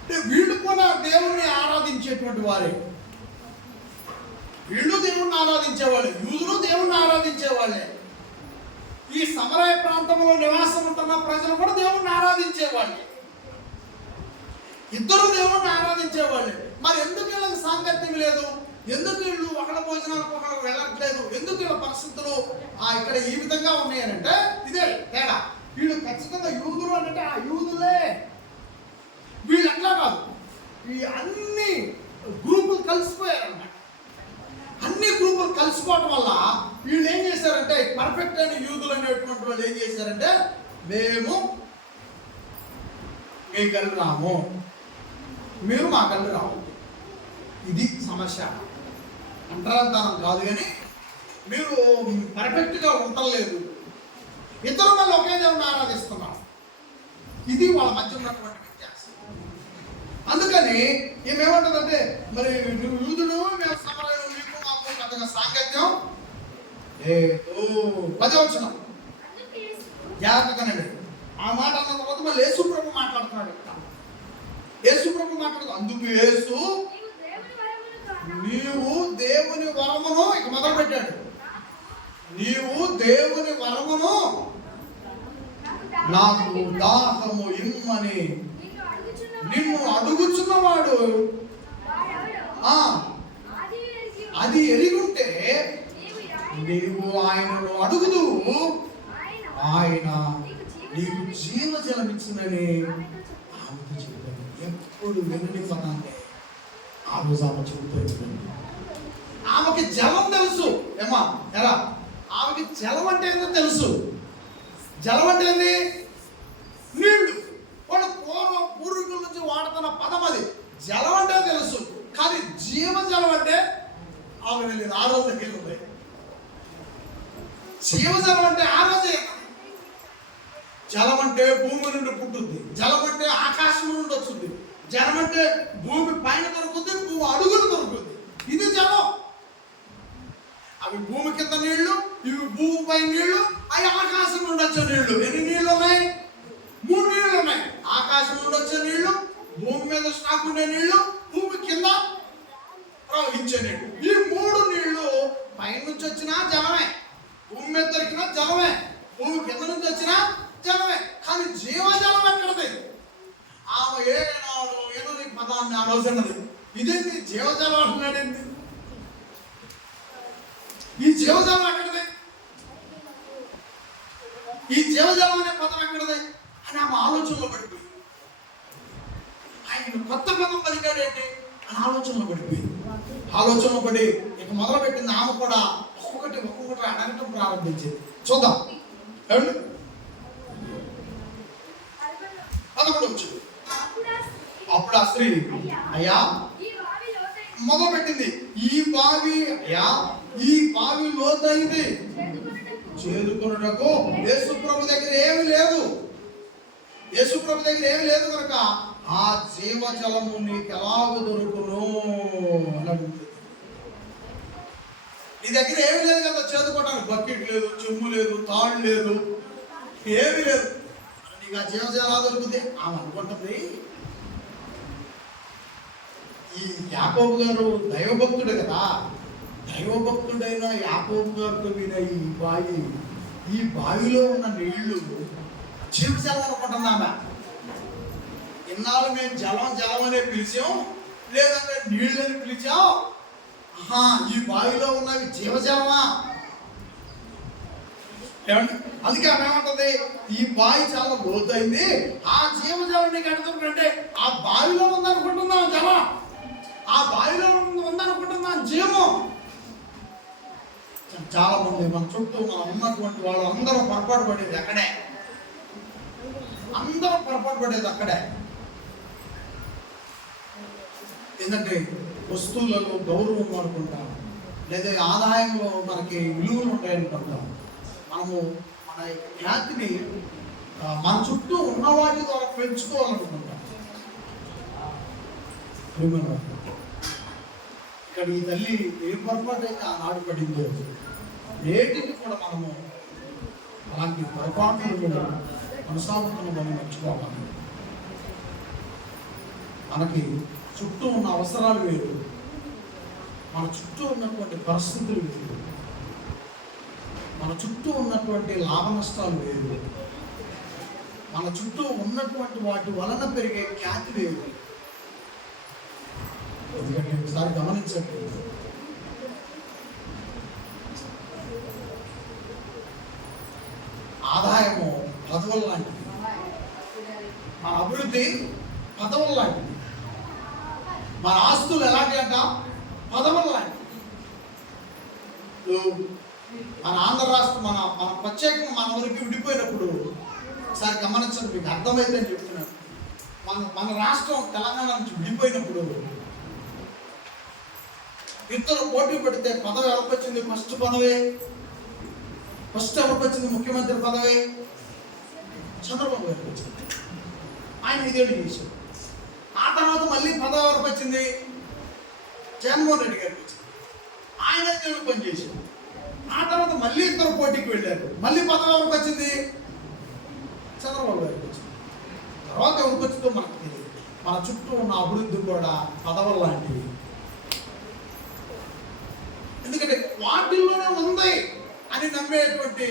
అంటే వీళ్ళు కూడా దేవుణ్ణి ఆరాధించేటువంటి వారే. వీళ్ళు దేవుణ్ణి ఆరాధించేవాళ్ళే, యూదులు దేవుణ్ణి ఆరాధించేవాళ్ళే. ఈ సమరయ ప్రాంతంలో నివాసం ఉంటున్న ప్రజలు కూడా దేవుణ్ణి ఆరాధించేవాళ్ళే. ఇద్దరు దేవుణ్ణి ఆరాధించేవాళ్ళే. మరి ఎందుకు వీళ్ళకి సాంగత్యం లేదు? ఎందుకు వీళ్ళు ఒకళ్ళ భోజనాలకు ఒకళ్ళు వెళ్ళట్లేదు? ఎందుకు వీళ్ళ పరిస్థితులు ఇక్కడ ఈ విధంగా ఉన్నాయనంటే ఇదే తేడా. వీళ్ళు ఖచ్చితంగా యూదులు అంటే ఆ యూదులే. వీళ్ళు ఎట్లా కాదు, ఈ అన్ని గ్రూపులు కలిసిపోయారన్నమాట. అన్ని గ్రూపులు కలిసిపోవటం వల్ల వీళ్ళు ఏం చేశారంటే, పర్ఫెక్ట్ అయిన యూదులు అనేటువంటి వాళ్ళు ఏం చేశారంటే, మేము మీ కలిసి రాము, మీరు మా కలిసి రాము. ఇది సమస్య. అంటరాంతనం కాదు, కానీ మీరు పర్ఫెక్ట్గా ఉండలేదు. ఇద్దరు మళ్ళీ ఒకే దేవుని ఆరాధిస్తున్నారు. ఇది వాళ్ళ మధ్య ఉన్నటువంటి వ్యత్యాసం. అందుకని ఏమేమంటుందంటే, మరి నువ్వు యూదుడు, మేము సమరయుడు, నీకు మాకు పెద్దగా సాంగత్యం లేదు. 10వ వచనం జాగ్రత్తగానండి. ఆ మాట అన్న తర్వాత మళ్ళీ యేసు ప్రభు మాట్లాడుతున్నాడు. యేసు ప్రభు మాట్లాడుతూ, అందుకు యేసు నీవు దేవుని వరమును, ఇక మొదలు పెట్టాడు, నీవు దేవుని వరమును నాకు దాహము ఇమ్మని నిన్ను అడుగుచున్నవాడు అది ఎరిగుంటే నీవు ఆయనను అడుగుదు, ఆయన నీకు జీవజలమిచ్చునని ఆమెతో చెప్పాడు. ఎప్పుడు వినని పదాన్ని ఆ రోజు ఆమె చెబుతుంది. ఆమెకి జలం తెలుసు. ఏమా ఎరా, ఆమెకి జలం అంటే ఏంటో తెలుసు. జలం అంటే ఏంది? నీళ్లు. వాళ్ళు పూర్వీకుల నుంచి వాడుతున్న పదం అది. జలం అంటే తెలుసు, కానీ జీవజలం అంటే ఆమె వెళ్ళింది. ఆ రోజు వెళ్ళింది. జీవజలం అంటే ఆ రోజే. జలం అంటే భూమి నుండి పుట్టుద్ది, జలం అంటే ఆకాశం నుండి వస్తుంది, జలం అంటే భూమి పైన దొరుకుతుంది, భూమి అడుగులు దొరుకుతుంది. ఇది జలం. అవి భూమి కింద నీళ్లు, ఇవి భూమిపై నీళ్లు, అవి ఆకాశం నుండి వచ్చే నీళ్లు. ఎన్ని నీళ్లు ఉన్నాయి? 3 నీళ్లు ఉన్నాయి. ఆకాశం నుండి వచ్చే నీళ్లు, భూమి మీద స్టాక్ ఉండే నీళ్లు, భూమి కింద ప్రవహించే నీళ్లు. ఈ 3 నీళ్లు పైనుంచి వచ్చినా జలమే, భూమి మీద దొరికినా జలమే, భూమి కింద నుంచి వచ్చినా జలమే. కానీ జీవజలం ఎక్కడది? ఆమె ఏదో నీ పదాన్ని ఆ రోజు అన్నది, ఇదేంటి జీవజలం అంటున్నాడేంటి? ఈ జీవజలం ఎక్కడది? ఈ జీవజలం అనే పదం ఎక్కడది అని ఆమె ఆలోచనలో పడిపోయింది. ఆయన కొత్త పదం పలికాడేంటి అని ఆలోచనలో పడిపోయింది. ఆలోచనలో పడి ఇక మొదలు పెట్టింది ఆమె కూడా ఒక్కొక్కటి అడగటం ప్రారంభించింది. చూద్దాం. ఏమండి? 11 వచ్చింది. అప్పుడు ఆ స్త్రీ, అయ్యా మొదలు పెట్టింది, ఈ బావి లోతైంది, చేదుకొనుటకు యేసుప్రభు దగ్గర ఏమి లేదు. యేసుప్రభు దగ్గర ఏమి లేదు కనుక ఆ జీవజలము నీకు ఎలాగ దొరుకును అని అడుగుతుంది. నీ దగ్గర ఏమి లేదు కదా చేదుకోవడానికి, బకెట్ లేదు, చెమ్ము లేదు, తాడు లేదు, ఏమి లేదు, నీకు ఆ జీవజలం ఎలా దొరుకుతుంది? ఆమె అనుకుంటుంది, ఈ యాకోబు గారు దైవభక్తుడు కదా, దైవభక్తుడైన యాకోబు గారితో మీద ఈ బావిలో ఉన్న నీళ్లు జీవజలం అనుకుంటున్నామా? ఇన్నాళ్ళు మేము జలం అనే పిలిచాం, లేదంటే నీళ్ళు అని పిలిచాం. ఈ బావిలో ఉన్నవి జీవజలమా? ఏమండి? అందుకే ఆమె ఏమంటుంది, ఈ బావి చాలా లోతైంది, ఆ జీవజలాన్ని కడుతుంటే ఆ బావిలో ఉందనుకుంటున్నాం జలం, ఆ బావిలో ఉందనుకుంటున్నాం జీవం. చాలా మంది మన చుట్టూ మనం ఉన్నటువంటి వాళ్ళు అందరూ పొరపాటు పడేది అక్కడే, అందరూ పొరపాటు పడేది అక్కడే. ఎందుకంటే వస్తువులలో గౌరవం అనుకుంటాం, లేదా ఆదాయంలో మనకి విలువలు ఉంటాయనుకుంటాం. మనము మన ఖ్యాతిని మన చుట్టూ ఉన్న వాటి ద్వారా పెంచుకోవాలనుకుంటాం. ఇక్కడ ఈ తల్లి ఏ పొరపాటు అయితే ఆనాడు పడిందో, నేటికి కూడా మనము అలాంటి పొరపాట్లు కొనసాగుతున్న మనం మర్చిపోవాలి. మనకి చుట్టూ ఉన్న అవసరాలు వేరు, మన చుట్టూ ఉన్నటువంటి పరిస్థితులు వేరు, మన చుట్టూ ఉన్నటువంటి లాభ నష్టాలు వేరు, మన చుట్టూ ఉన్నటువంటి వాటి వలన పెరిగే ఖ్యాతి వేరు. ఎందుకంటే ఒకసారి గమనించండి, ఆదాయము పదవుల లాంటిది, మన అభివృద్ధి పదవుల లాంటిది, మన ఆస్తులు ఎలాంటి అంట పదవుల లాంటివి. మన ఆంధ్ర రాష్ట్రం మన ప్రత్యేకంగా మన వరకు విడిపోయినప్పుడు ఒకసారి గమనించండి, మీకు అర్థమైందని చెప్తున్నాను. మన రాష్ట్రం తెలంగాణ నుంచి విడిపోయినప్పుడు ఇద్దరు పోటీ పెడితే పదవి ఎవరికి వచ్చింది? ఫస్ట్ ఎవరికి వచ్చింది? ముఖ్యమంత్రి పదవి చంద్రబాబు గారికి వచ్చింది. ఆయన 5 ఏళ్ళు చేశారు. ఆ తర్వాత మళ్ళీ పదవి ఎవరికి వచ్చింది? జగన్మోహన్ రెడ్డి గారికి వచ్చింది. ఆయన 5 ఏళ్ళు పనిచేశారు. ఆ తర్వాత మళ్ళీ ఇద్దరు పోటీకి వెళ్ళారు. మళ్ళీ పదవి ఎవరికి వచ్చింది? చంద్రబాబు గారికి వచ్చింది. తర్వాత ఎవరికి వచ్చిందో మనకు తెలియదు. మన చుట్టూ ఉన్న అభివృద్ధి కూడా పదవులు లాంటివి. ఎందుకంటే వాటిల్లోనే ఉంది అని నమ్మేటువంటి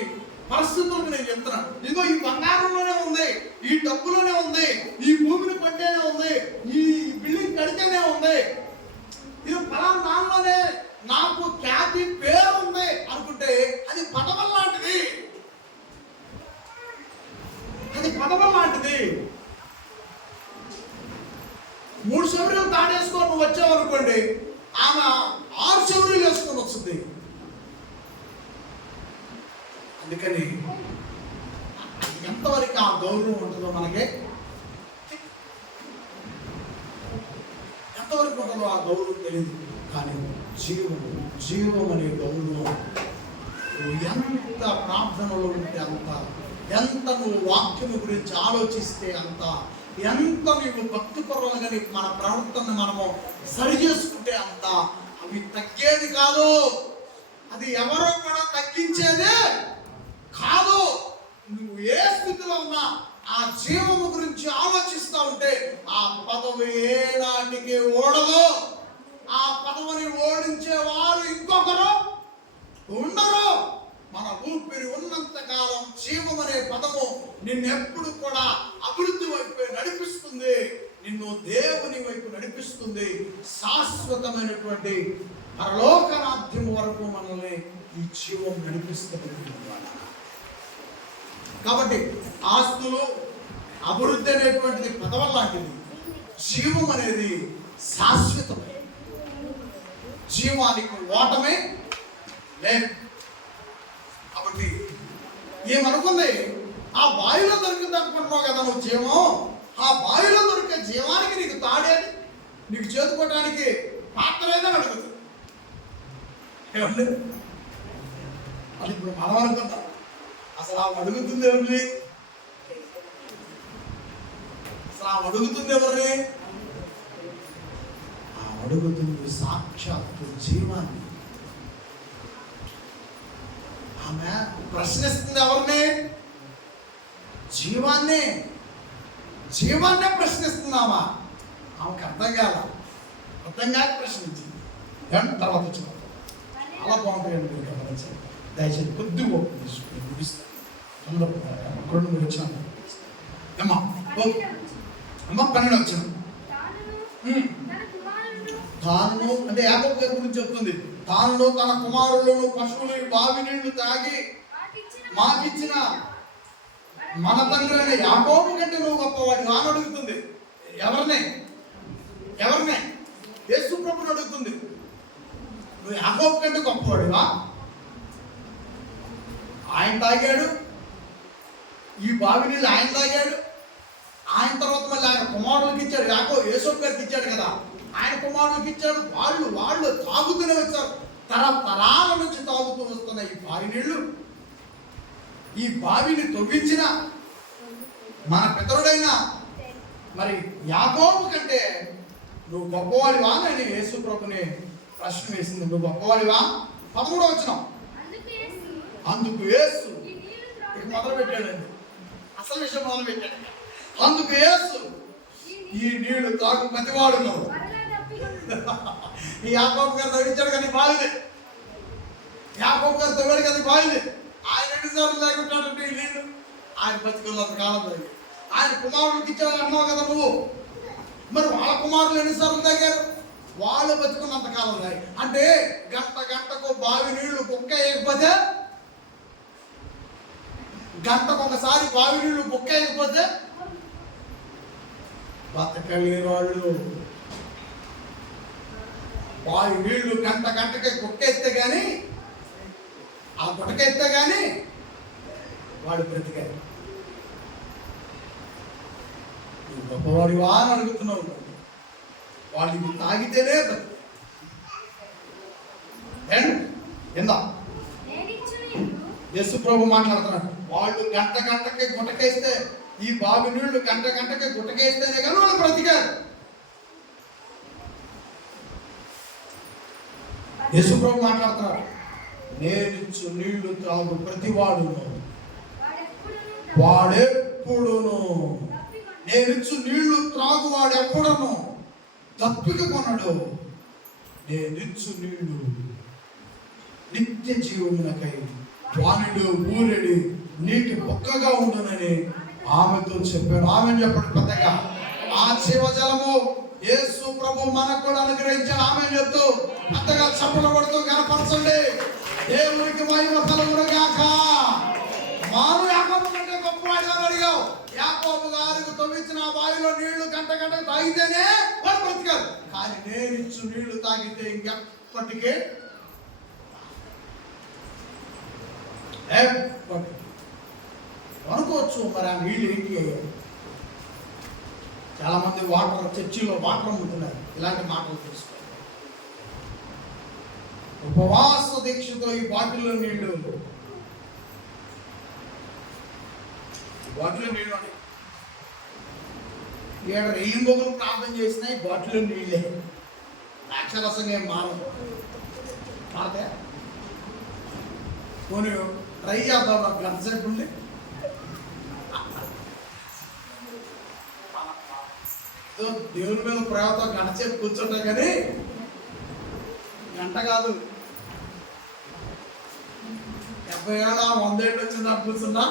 పరిస్థితులకు నేను చెప్తున్నాను. ఇదిగో ఈ బంగారంలోనే ఉంది, ఈ డబ్బులోనే ఉంది, ఈ భూమిని కొంటేనే ఉంది, ఈ బిల్డింగ్ కడితేనే ఉంది, ఇది ఫలానా దానిలోనే నాకు ఖ్యాతి పేరు ఉంది అనుకుంటే అది పదవం లాంటిది. అది పదవం లాంటిది. 3 శౌర్యాలు తాడేసుకొని నువ్వు వచ్చావనుకోండి, ఆమె 6 శౌర్యాలు వేసుకొని వస్తుంది. అందుకని ఎంతవరకు ఆ గౌరవం ఉంటుందో మనకి, ఎంతవరకు ఉంటుందో ఆ గౌరవం తెలియదు. కానీ జీవం అనే గౌరవం ఎంత ప్రార్థనలో ఉంటే అంత, ఎంత నువ్వు వాక్యము గురించి ఆలోచిస్తే అంత, ఎంత నీవు భక్తి పరులుగా మన ప్రవర్తన మనము సరి చేసుకుంటే అంత, అవి తగ్గేది కాదు. అది ఎవరో కూడా తగ్గించేదే కాదు. నువ్వు ఏ స్థితిలో ఉన్నా ఆ జీవము గురించి ఆలోచిస్తూ ఉంటే ఆ పదవి ఏనాటికి ఓడదు. ఆ పదవిని ఓడించే వారు ఇంకొకరు ఉండరు. మన ఊపిరి ఉన్నంత కాలం జీవం అనే పదము నిన్నెప్పుడు కూడా అభివృద్ధి వైపు నడిపిస్తుంది, నిన్ను దేవుని వైపు నడిపిస్తుంది. శాశ్వతమైనటువంటి పరలోక రాజ్యం వరకు మనల్ని ఈ జీవం నడిపిస్తుంది. కాబట్టి ఆస్తులు, అభివృద్ధి అనేటువంటిది పదవం లాంటిది. జీవం అనేది శాశ్వతమే. జీవానికి ఓటమే లేదు. కాబట్టి ఏమనుకుంది, ఆ బావిలో దొరికింది అనుకుంటున్నావు కదా నువ్వు జీవం. ఆ బావిలో దొరికే జీవానికి నీకు తాడేది, నీకు చేతుకోవడానికి పాత్ర ఏదని అడుగుతుంది. ఏమండి, అది ఇప్పుడు మనం అనుకుంటాం. అసలు ఆమె అడుగుతుంది ఎవరిని? అసలు ఆమె అడుగుతుంది ఎవరిని? అడుగుతుంది సాక్షాత్తు జీవాన్ని. ఆమె ప్రశ్నిస్తుంది ఎవరిని? జీవాన్ని. జీవాన్నే ప్రశ్నిస్తున్నామా? ఆమెకు అర్థం కాక ప్రశ్నించింది. తర్వాత వచ్చిన అలా బాగుంటాయండి. మీరు గమనించండి దయచేసి. కొద్దిగా ఓపెన్ తీసుకుని ముగిస్తాను. మీరు వచ్చిన అమ్మా 12 వచ్చిన తాను అంటే యాకోబు గారి గురించి చెప్తుంది. తాను తన కుమారులను పశువులు బావి నీళ్లు తాగి మాకిచ్చిన మన తండ్రి అయిన యాకోబు కంటే నువ్వు గొప్పవాడు అని అడుగుతుంది. ఎవరినే? యేసు ప్రభుని అడుగుతుంది. నువ్వు యాకోబు కంటే గొప్పవాడివా? ఆయన తాగాడు, ఈ బావి నీళ్ళు ఆయన తాగాడు. ఆయన తర్వాత మళ్ళీ ఆయన కుమారులకు ఇచ్చాడు. యేసు గారికి ఇచ్చాడు కదా, ఆయన కుమారులకు ఇచ్చాడు. వాళ్ళు తాగుతూనే వచ్చారు. తరతరాల నుంచి తాగుతూ వస్తున్న ఈ బావి నీళ్లు, ఈ బావిని తవ్వించిన మన పితరుడైన మరి యాకోబు కంటే నువ్వు గొప్పవాడివా అని యేసు ప్రభుని ప్రశ్న వేసింది. నువ్వు గొప్పవాడివా? 13వ వచనం. అందుకు యేసు ఇక మొదలు పెట్టాడండి. అసలు విషయం మొదలు పెట్టాడు. అందుకు యేసు, ఈ నీళ్లు తాగు ప్రతివాడు నువ్వు. ఈ యాకోబు గారు తవ్వించాడు కానీ బావిలే. యాకోబు గారు తవ్వాడు కానీ బావిలే. ఆయన ఎన్నిసార్లు తాగుంటాడంటే ఈ నీళ్లు. ఆయన బతికున్నంత కాలం తాగి. ఆయన కుమారుడికి ఇచ్చాడు అన్నావు కదా నువ్వు. మరి వాళ్ళ కుమారులు ఎన్నిసార్లు తాగారు? వాళ్ళు బతుకున్నంత కాలం తాగి. అంటే గంటకు బావి నీళ్లు కుక్క వేయకపోతే, గంటకు ఒకసారి బావి నీళ్లు కుక్క వేయకపోతే బతకలేని వాళ్ళు. బావి నీళ్లు గంటకి కుక్కేస్తే గాని, ఆ గుటకెత్తే గాని వాడు బ్రతికారు. నువ్వు గొప్పవాడివా అని అడుగుతున్నావు. వాళ్ళు ఇవి తాగితేనే ఎందా యేసు ప్రభు మాట్లాడుతున్నాడు. వాళ్ళు గంటకి గుటకేస్తే, ఈ బావి నీళ్లు గంటకి గుటకేస్తేనే కానీ వాళ్ళు బ్రతికారు. యేసు ప్రభు మాట్లాడుతున్నాడు. నేనిచ్చు నీళ్లు త్రాగు ప్రతివాడును వాడెప్పుడును, నేనిచ్చు నీళ్లు త్రాగు వాడెప్పుడును తప్పిక కొనడు. నేనిచ్చు నీళ్లు నిత్య జీవమునకై వానిలో ఊరెడి నీటి పొక్కగా ఉండునని ఆమెతో చెప్పాడు. ఆమె చెప్పాడు పెద్దగా. ఆ జీవజలము యేసు ప్రభు మనకు కూడా అనుగ్రహించాడు. ఆమె చెప్తూ పెద్దగా చప్పలు పడుతూ కనపరచండి. దేవునికి మహిమ కలుగును గాక. మాను యాకోబు కంటే గొప్పవాడు అని అడిగావు. యాకోబు గారికి తవ్వించిన బావిలో నీళ్లు గంటకి తాగితేనే వాడు బ్రతికారు. కానీ నేనిచ్చు నీళ్లు తాగితే ఇంకెప్పటికే అనుకోవచ్చు. మరి ఆ నీళ్ళు ఏంటి అయ్యాయి? చాలా మంది చర్చిలో వాటర్ అమ్ముతున్నారు. ఇలాంటి మాటలు తెలుసుకోవాలి. ఉపవాస దీక్షతో ఈ బాటిల్లో నీళ్లు ఇక్కడ రెయ్యింబొగులు ప్రార్థన చేసినా ఈ బాటిల్లో నీళ్ళే. అక్షరసంగా ఏం మారదు. మారతే పోనీ ట్రై చేద్దాం, నాకు గంట సేపు ఉండి. ఏదో దేవుని మీద ప్రేమతో గంట సేపు కూర్చుంటా కానీ గంట కాదు, 70 ఏళ్ళ 100 ఏళ్ళు వచ్చిందా కూర్చున్నా.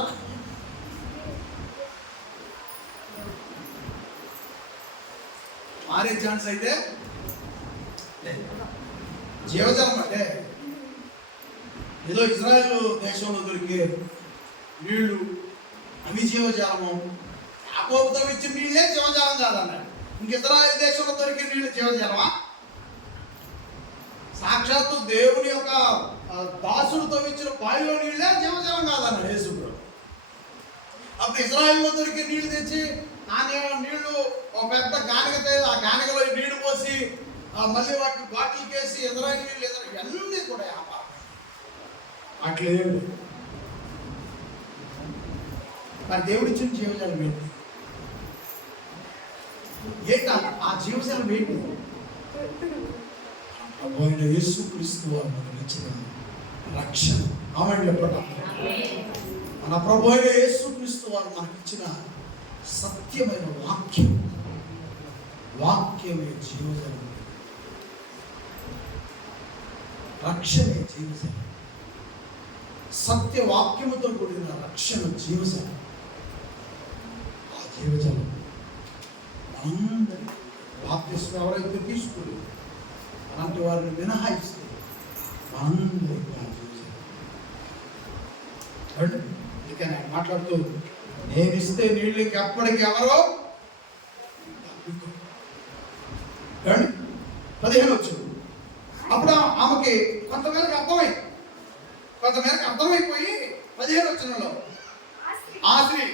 మారే ఛాన్స్ అయితే జీవజలం అంటే ఏదో ఇజ్రాయెల్ దేశంలో దొరికే నీళ్లు అవి జీవజాలము, యాకోబుతో ఇచ్చిన నీళ్ళే జీవజాలం కాదన్నాడు. ఇంక ఇజ్రాయెల్ దేశంలో దొరికే నీళ్ళు జీవజాలమా? సాక్షాత్తు దేవుని యొక్క దాసుడితో ఇచ్చిన బావిలో నీళ్ళే జీవజాలం కాదన్నాడు యేసుప్రభు. అప్పుడు ఇజ్రాయెల్లో దొరికే నీళ్లు తెచ్చి ఆ నీళ్లు ఒక పెద్ద గానిగ, ఆ గానిగలో నీళ్లు పోసి మళ్ళీ వాటిని బాటిల్ కేసి ఇజ్రాయెల్ నీళ్ళు అన్నీ కూడా వ్యాపారం. అట్లేదు మరి దేవుడిచ్చిన జీవజాలం ఏంటి? ఏంట ఆ జీవజాలం ఏంటి? ఆయన యేసుక్రీస్తు వారు మనకు ఇచ్చిన రక్షణ. ఆమె మన ప్రభు అయిన యేసుక్రీస్తు వారు మనకి ఇచ్చిన సత్యమైన వాక్యం. వాక్యమే జీవజలం, రక్షణే జీవజలం. సత్య వాక్యముతో కూడిన రక్షణ జీవజలం. ఆ జీవజలం మనందరి బాప్తిస్మం ఎవరైతే తీసుకుని అలాంటి వారిని మినహాయిస్తే మనందరికీ ఆ జీవజలం. అందుకని ఆయన మాట్లాడుతూ, నేను ఇస్తే నీళ్ళకి ఎప్పటికి ఎవరో 15 వచ్చింది. అప్పుడు ఆమెకి కొంతమేరకు అర్థమైపోయి 15 వచ్చినలో ఆ స్త్రీ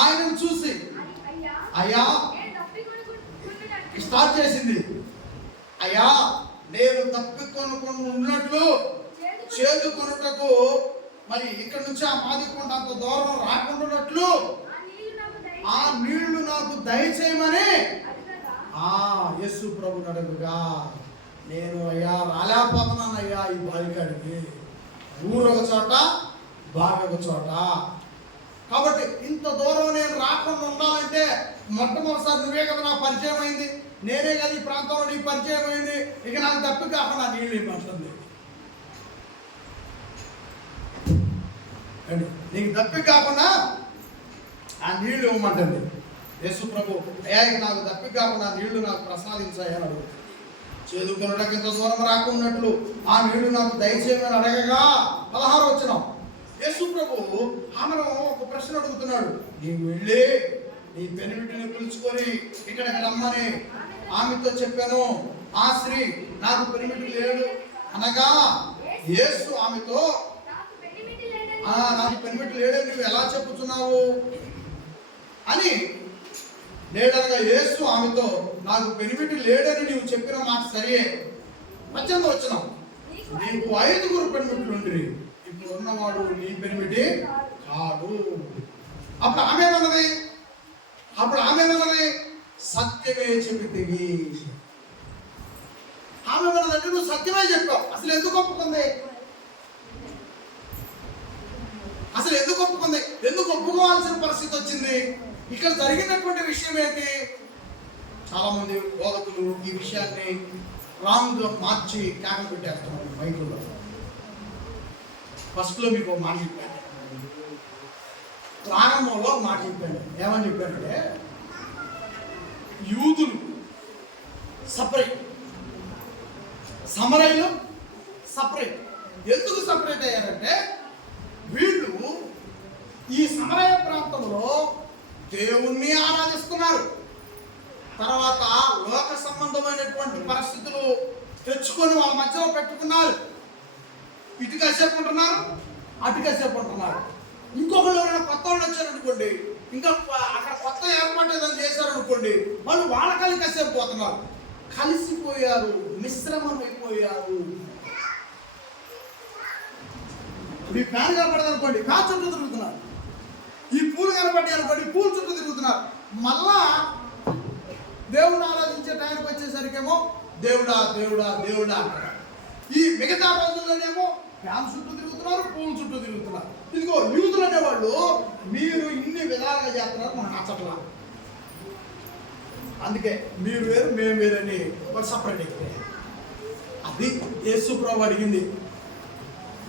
ఆయనను చూసి అయ్యా స్టార్ట్ చేసింది. అయ్యా నేను తప్పికొనుకుని ఉన్నట్లు చేదుకొనుటకు మరి ఇక్కడ నుంచి ఆ మాదికొండ అంత దూరం రాకుండాన్నట్లు ఆ నీళ్లు నాకు దయచేయమని యేసు ప్రభుని అడుగుగా, నేను అయ్యా రాలేకపోతున్నాను అయ్యా ఈ బావికాడికి, ఊరొక చోట బావి చోట, కాబట్టి ఇంత దూరం నేను రాకుండా ఉండాలంటే మొట్టమొదటిసారి నువ్వే కదా నాకు పరిచయం అయింది, నేనే కదా ఈ ప్రాంతంలో నీకు పరిచయం అయింది, ఇక నాకు తప్పి కాకుండా నీళ్ళు ఇవ్వమంటుంది. నీకు తప్పి కాకుండా ఆ నీళ్లు ఇవ్వమంటుంది యేసు ప్రభు. అయ్యా ఇక నాకు తప్పి కాకుండా నీళ్లు నాకు ప్రసాదించాయని అడుగు. చేదుకొనుటకు ఇంత దూరం రాకున్నట్లు ఆ నీళ్లు నాకు దయచేయమని అడగగా 16 వచనం యేసు ప్రభు ఆమెను ఒక ప్రశ్న అడుగుతున్నాడు. నీవు వెళ్ళి నీ పెనిమిటిని పిలుచుకొని ఇక్కడికి రమ్మని ఆమెతో చెప్పాను. ఆ స్త్రీ నాకు పెనిమిటి లేడు అనగా యేసు ఆమెతో, నాకు పెనిమిటి లేడని నువ్వు ఎలా చెప్పుతున్నావు అని లేడనగా యేసు ఆమెతో, నాకు పెనిమిటి లేడని నువ్వు చెప్పిన మాట సరియే. 18 వచనం నీకు 5 పెనిమిట్లు ఉండి ఇప్పుడు ఉన్నవాడు నీ పెనిమిటి కాదు. అప్పుడు ఆమె అన్నది సత్యమే చెబితివి. ఆమె అన్నదంటే నువ్వు సత్యమే చెప్పావు. అసలు ఎందుకు ఒప్పుకుంది? ఎందుకు ఒప్పుకోవాల్సిన పరిస్థితి వచ్చింది? ఇక్కడ జరిగినటువంటి విషయం ఏంటి? చాలా మంది బోధకులు ఈ విషయాన్ని రాంగ్ గా మార్చి క్యాన్ పెట్టేస్తున్నారు మైకుల్లో. ఫస్ట్ లో మీకు మాట చెప్పాను, ప్రారంభంలో మాట చెప్పాను. ఏమని చెప్పానంటే యూదులు సపరేట్, సమరయులు సపరేట్. ఎందుకు సపరేట్ అయ్యారంటే వీళ్ళు ఈ సమరయ ప్రాంతంలో దేవుణ్ణి ఆరాధిస్తున్నారు. తర్వాత లోక సంబంధమైనటువంటి పరిస్థితులు తెచ్చుకొని వాళ్ళ మధ్యలో పెట్టుకున్నారు. ఇటు కాసేపు ఉంటున్నారు, అటు కాసేపు ఉంటున్నారు. ఇంకొకళ్ళు ఎవరైనా కొత్త వాళ్ళు వచ్చారనుకోండి, ఇంకా అక్కడ కొత్త ఏర్పాటు ఏదైనా చేశారనుకోండి, వాళ్ళు వాళ్ళ కలిసి కాసేపు పోతున్నారు. కలిసిపోయారు, మిశ్రమం అయిపోయారు. ఈ ఫ్యాన్ కనపడదు అనుకోండి, ఫ్యాన్ చుట్టూ తిరుగుతున్నారు. ఈ పూలు కనపడ్డాయి అనుకోండి, పూల చుట్టూ తిరుగుతున్నారు. మళ్ళా దేవుడు ఆరాధించే టైంకి వచ్చేసరికేమో దేవుడా దేవుడా దేవుడా అంటారు. ఈ మిగతా రోజుల్లోనేమో ఫ్యాన్ చుట్టూ తిరుగుతున్నారు, పూల చుట్టూ తిరుగుతున్నారు. ఇదిగో యూదులు అనేవాళ్ళు మీరు ఇన్ని విధాలుగా చేస్తున్నారు మనకు నచ్చట్లా, అందుకే మీరు వేరు మేము వేరని వాడు సపరేట్ అయిపోయారు. అది యేసుప్రభు అడిగింది.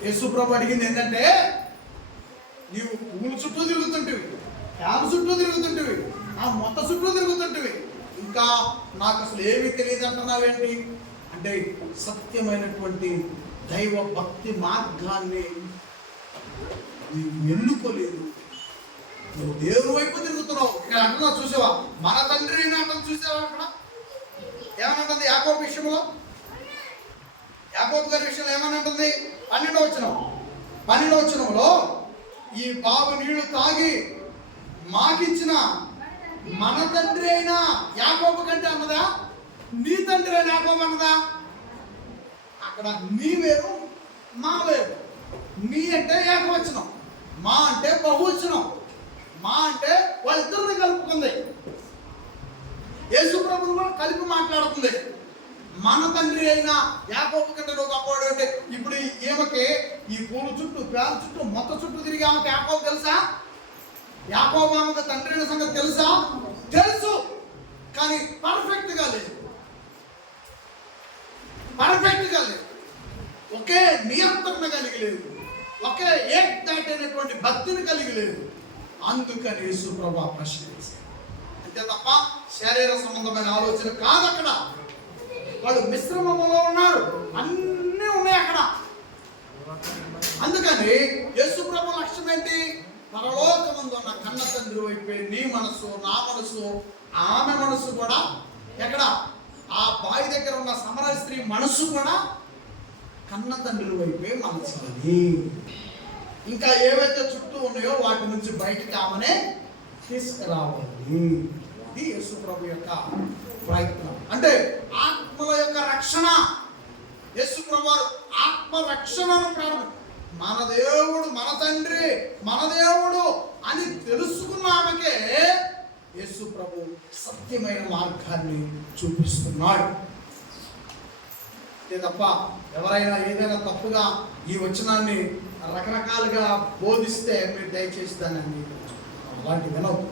యేసుప్రభు అడిగింది ఏంటంటే, నీవు పూల చుట్టూ తిరుగుతుంటివి, ఫ్యాన్ చుట్టూ తిరుగుతుంటివి, ఆ మొత్త చుట్టూ తిరుగుతుంటివి, ఇంకా నాకు అసలు ఏమీ తెలియదు అంటున్నావేంటి అంటే, సత్యమైనటువంటి దైవ భక్తి మార్గాన్ని నీవు ఎన్నుకోలేదు, నువ్వు దేవుని వైపు తిరుగుతున్నావు. ఇక్కడ అంటున్నా చూసావా, మన తండ్రి అయినా అంటాం చూసావా, అక్కడ ఏమనంటుంది యాకోబు విషయంలో, యాకోబు గారి విషయంలో ఏమనంటుంది 12వ వచనంలో, ఈ బాబు నీళ్లు తాగి మాకిచ్చిన మన తండ్రి అయినా యాకోబు కంటే అన్నదా, నీ తండ్రి అయిన యాకోబు అన్నదా? అక్కడ నీ వేరు మా వేరు. నీ అంటే ఏకవచనం, మా అంటే బహువచనం. మా అంటే వాళ్ళిద్దరిని కలుపుకుంది, యేసు ప్రభువును కూడా కలిపి మాట్లాడుతుంది. మన తండ్రి అయినా యాకోబు కంటే నువ్వు గొప్పవాడు అంటే, ఇప్పుడు ఈమెకి ఈ పూల చుట్టూ పేద చుట్టూ మొత్తం చుట్టూ తిరిగి ఆమెకు యాకోబు తెలుసా? యాకోబు ఆమెకు తండ్రి అయిన సంగతి తెలుసా? తెలుసు, కానీ పర్ఫెక్ట్గా లేదు, పర్ఫెక్ట్గా లేదు, ఒకే నియంత్రణ కలిగి లేదు, ఒకే ఏకైనటువంటి భక్తిని కలిగి లేదు. అందుకని యేసు ప్రభువు ప్రశ్న చేశారు. అంతే తప్ప శరీర సంబంధమైన ఆలోచన కాదు. అక్కడ వాళ్ళు మిశ్రమంలో ఉన్నారు, అన్నీ ఉన్నాయి అక్కడ. అందుకని యేసు ప్రభు లక్ష్యం ఏంటి? పరలోకమందు ఉన్న కన్న తండ్రి వైపే నీ మనసు, నా మనసు, ఆమె మనసు కూడా ఎక్కడ, ఆ బావి దగ్గర ఉన్న సమర స్త్రీ మనసు కూడా కన్న తండ్రి వైపే మనసు. ఇంకా ఏవైతే చుట్టూ ఉన్నాయో వాటి నుంచి బయటికి ఆమెనే తీసుకురావాలి. ఇది యేసు ప్రభు యొక్క ప్రయత్నం. అంటే ఆత్మల యొక్క రక్షణ. యేసు ప్రభు ఆత్మ రక్షణను ప్రారంభం. మన దేవుడు, మన తండ్రి, మన దేవుడు అని తెలుసుకున్న ఆమెకే యేసు ప్రభు సత్యమైన మార్గాన్ని చూపిస్తున్నాడు. అంతే తప్ప ఎవరైనా ఏదైనా తప్పుగా ఈ వచనాన్ని రకరకాలుగా బోధిస్తే మీరు దయచేసి దాన్ని అలాంటి వినవద్దు.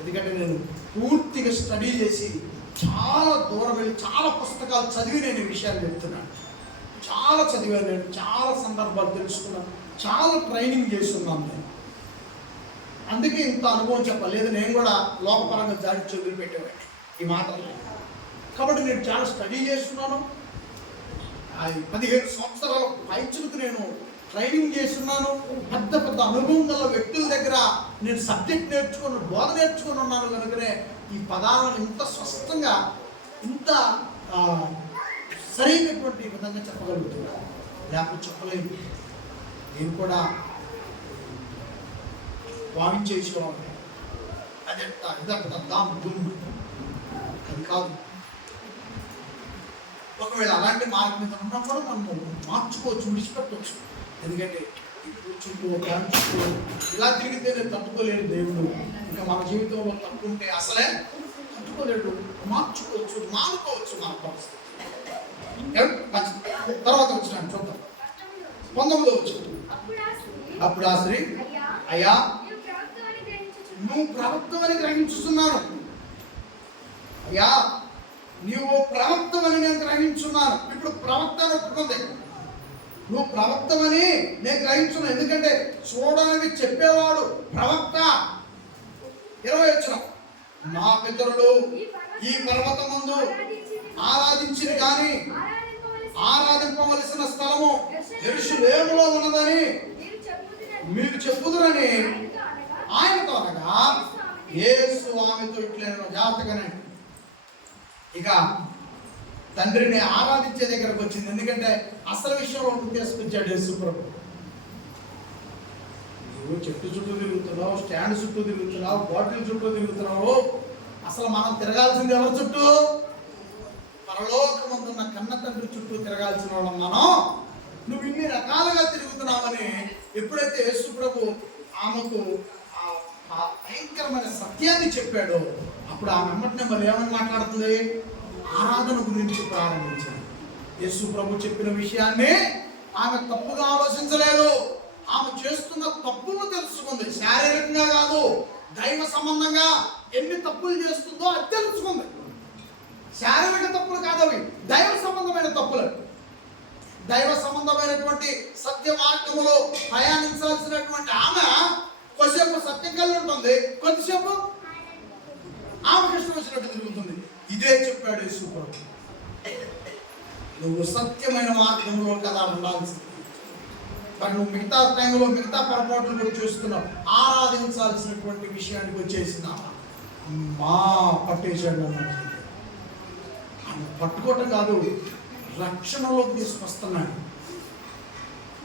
ఎందుకంటే నేను పూర్తిగా స్టడీ చేసి చాలా దూరం వెళ్ళి చాలా పుస్తకాలు చదివి నేను ఈ విషయాలు చెప్తున్నాను. చాలా చదివాను, నేను చాలా సందర్భాలు తెలుసుకున్నాను, చాలా ట్రైనింగ్ చేస్తున్నాను నేను. అందుకే ఇంత అనుభవం చెప్పలేదు. నేను కూడా లోకపరంగా జాడి చదువు పెట్టేవాడిని ఈ మాటలు. కాబట్టి నేను చాలా స్టడీ చేస్తున్నాను. 15 సంవత్సరాల పైచులకు నేను ట్రైనింగ్ చేస్తున్నాను. పెద్ద పెద్ద అనుభవం గల వ్యక్తుల దగ్గర నేను సబ్జెక్ట్ నేర్చుకుని, బోధ నేర్చుకుని ఉన్నాను. కనుకనే ఈ పదాలను ఇంత స్పష్టంగా, ఇంత సరైనటువంటి విధంగా చెప్పగలుగుతున్నాను. లేకపోతే చెప్పలేదు. నేను కూడా భావించేసేవాడు అదంట ఇదంట దాం దుమ్ము, అది కాదు. ఒకవేళ అలాంటి మార్గం మీద ఉన్నప్పుడు మనము మార్చుకోవచ్చు, విడిచిపెట్టవచ్చు. ఎందుకంటే చుట్టూ చుట్టూ ఇలా తిరిగితే నేను తట్టుకోలేడు దేవుడు. ఇంకా మన జీవితంలో తప్పుంటే అసలే తట్టుకోలేడు. మార్చుకోవచ్చు, మానుకోవచ్చు మన పరిస్థితి. తర్వాత వచ్చినాను చూద్దాం. 19వ వచనం. అప్పుడు ఆ స్త్రీ, అయ్యా నువ్వు ప్రవక్తవని గ్రహించుతున్నాను. అయ్యా నువ్వు ప్రవక్తవని నేను గ్రహించున్నాను. ఇప్పుడు ప్రవక్త అని ఒప్పుకుంది. నువ్వు ప్రవక్తవని నేను గ్రహించున్నాను. ఎందుకంటే చూడనివి చెప్పేవాడు ప్రవక్త. 20వ వచనం. నా పితరులు ఈ పర్వతమందు ఆరాధించిన కానీ ఆరాధింపవలసిన స్థలము యెరూషలేములో ఉన్నదని మీరు చెప్పుదురని ఆయనతో అనగా, యేసు ఆమెతో ఇట్లేను జాగ్రత్తగానే ఇక తండ్రిని ఆరాధించే దగ్గరకు వచ్చింది. ఎందుకంటే అసలు విషయంలో తీసుకొచ్చాడు యేసు ప్రభు. నువ్వు చెట్టు చుట్టూ తిరుగుతున్నావు, స్టాండ్ చుట్టూ తిరుగుతున్నావు, బాటిల్ చుట్టూ తిరుగుతున్నావు. అసలు మనం తిరగాల్సింది ఎవరి చుట్టూ? పరలోకమందున్న కన్న తండ్రి చుట్టూ తిరగాల్సిన వాళ్ళం మనం. నువ్వు ఇన్ని రకాలుగా తిరుగుతున్నావని ఎప్పుడైతే యేసు ప్రభు ఆమెకు ఆ భయంకరమైన సత్యాన్ని చెప్పాడో, అప్పుడు ఆమె వెంటనే మరి ఏమని మాట్లాడుతుంది? ఆరాధన గురించి ప్రారంభించింది. యేసు ప్రభు చెప్పిన విషయాన్ని ఆమె తప్పుగా ఆలోచించలేదు. ఆమె చేస్తున్న తప్పును తెలుసుకుంది. శారీరకంగా కాదు, దైవ సంబంధంగా ఎన్ని తప్పులు చేస్తుందో అది తెలుసుకుంది. శారీరక తప్పులు కాదు అవి, దైవ సంబంధమైన తప్పులు. దైవ సంబంధమైనటువంటి సత్య మార్గములో ప్రయాణించాల్సినటువంటి ఆమె కొద్దిసేపు సత్యం కలిగి ఉంటుంది, కొద్దిసేపు ఆమెకు ఇష్టం వచ్చినట్టు తిరుగుతుంది. ఇదే చెప్పాడు యేసు ప్రభు, నువ్వు సత్యమైన మార్గంలో కదా ఉండాల్సింది. మరి నువ్వు మిగతా టైంలో మిగతా పొరపాట్లు నువ్వు చూస్తున్నావు. ఆరాధించాల్సినటువంటి విషయానికి వచ్చేసినావా మా పట్టేశాడు అన్నాడు. ఆమె పట్టుకోవటం కాదు, రక్షణలోకి తీసుకొస్తున్నాడు.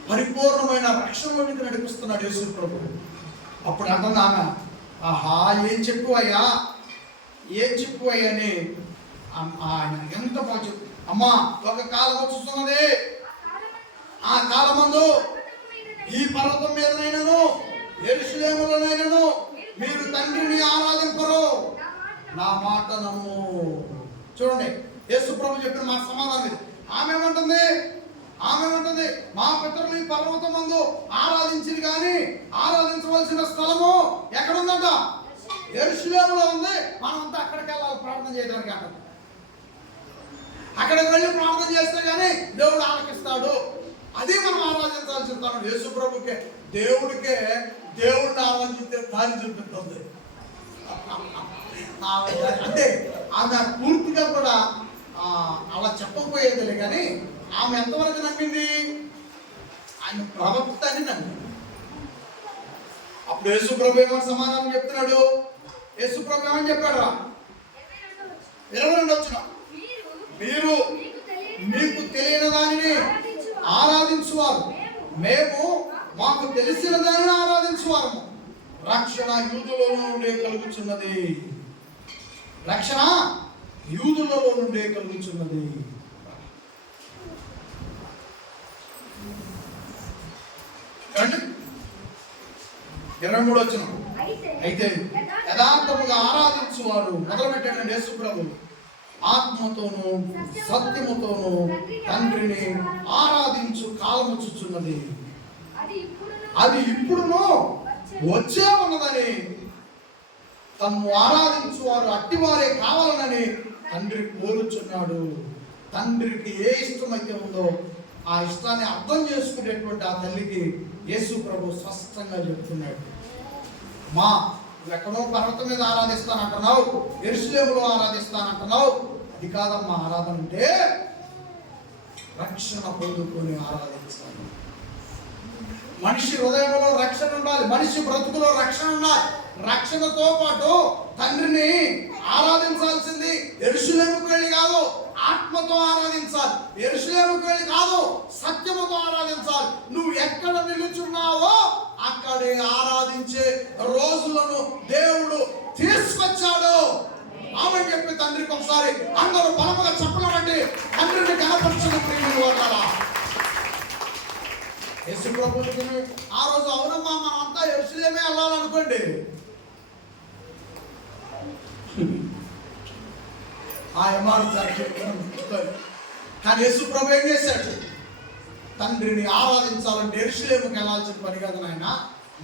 పరిపూర్ణమైన రక్షణలోకి నడిపిస్తున్నాడు యేసు ప్రభు. అప్పుడు అంటుంది ఆమె, ఆహా ఏం చెప్పు అయ్యా అని ఆయన ఎంత బాగా చెప్పు. అమ్మా ఒక కాలం వచ్చుతున్నది, ఆ కాలమందు ఈ పర్వతం మీదనైనను యెరూషలేములోనైనను మీరు తండ్రిని ఆరాధింపరు, నా మాట నమ్ము. చూడండి యేసు ప్రభు చెప్పిన మాట సమాధానం ఇది. ఆమె ఏమంటుంది, మా పితరులు ఈ పర్వతం మందు ఆరాధించింది, కానీ ఆరాధించవలసిన స్థలము ఎక్కడుందంట? యెరూషలేములో ఉంది. మనమంతా అక్కడికి వెళ్ళాలి ప్రార్థన చేయడానికి. అక్కడికి వెళ్ళి ప్రార్థన చేస్తే కానీ దేవుడు ఆలకిస్తాడు. అది మనం ఆరాధించాల్సిన స్థలం. యేసు ప్రభుకే దేవుడిని ఆరాధించే దారి చూపిస్తుంది. అంటే ఆమె పూర్తిగా కూడా అలా చెప్పకపోయేదిలే, కానీ ఆమె ఎంతవరకు నమ్మింది? ఆయన ప్రవక్త అని నమ్మింది. అప్పుడు యేసు ప్రభు ఏమని సమాధానం చెప్తున్నాడు? యేసు ప్రభు ఏమని చెప్పాడు? 22 వచనం, మీరు మీకు తెలియని దానిని ఆరాధించువారు, మేము మాకు తెలిసిన దానిని ఆరాధించువారు. రక్షణ యూదులలో నుండే కలుగుచున్నది, రక్షణ యూదులలో నుండే కలుగుచున్నది. అంటే 23 వచనం, అయితే యథార్థముగా ఆరాధించువారు, మొదలుపెట్టాడండి యేసు ప్రభు, ఆత్మతోనూ సత్యముతోనూ తండ్రిని ఆరాధించు కాలము వచ్చుచున్నది, అది ఇప్పుడును వచ్చే ఉన్నదని, తను ఆరాధించువారు అట్టివారే కావాలనని తండ్రి కోరుచున్నాడు. తండ్రికి ఏ ఇష్టమైతే ఉందో ఆ ఇష్టాన్ని అర్థం చేసుకునేటువంటి ఆ తల్లికి యేసు ప్రభు స్పష్టంగా చెప్తున్నాడు. మా ఎక్కడో పర్వతం మీద ఆరాధిస్తానంటున్నావు, యెరూషలేములో ఆరాధిస్తానంటున్నావు, అది కాదమ్మా ఆరాధన అంటే రక్షణ పొందుకొని ఆరాధించాలి. మనిషి హృదయంలో రక్షణ ఉండాలి, మనిషి బ్రతుకులో రక్షణ ఉండాలి. రక్షణతో పాటు తండ్రిని ఆరాధించాల్సింది యెరూషలేముకు వెళ్ళి కాదు, ఆత్మతో ఆరాధించాలి. యెరూషలేముకు వెళ్ళి కాదు, సత్యముతో ఆరాధించాలి. నువ్వు ఎక్కడ నిలుచున్నావో అక్కడే ఆరాధించే రోజులను దేవుడు తీసుకొచ్చాడు. ఆమె చెప్పి తండ్రికి ఒకసారి అందరూ బలముగా చెప్పలేమంటే తండ్రిని కనపరుచుకుని యేసు ప్రభు ఆ రోజు అవునమ్మా మనం అంతా యెరూషలేమే వెళ్ళాలనుకోండి, ఆ కానీ యేసు ప్రభు ఏం చేశాడు? తండ్రిని ఆరాధించాలంటే యెరూషలేముకి వెళ్ళాల్సిన పని కాదు నాయన,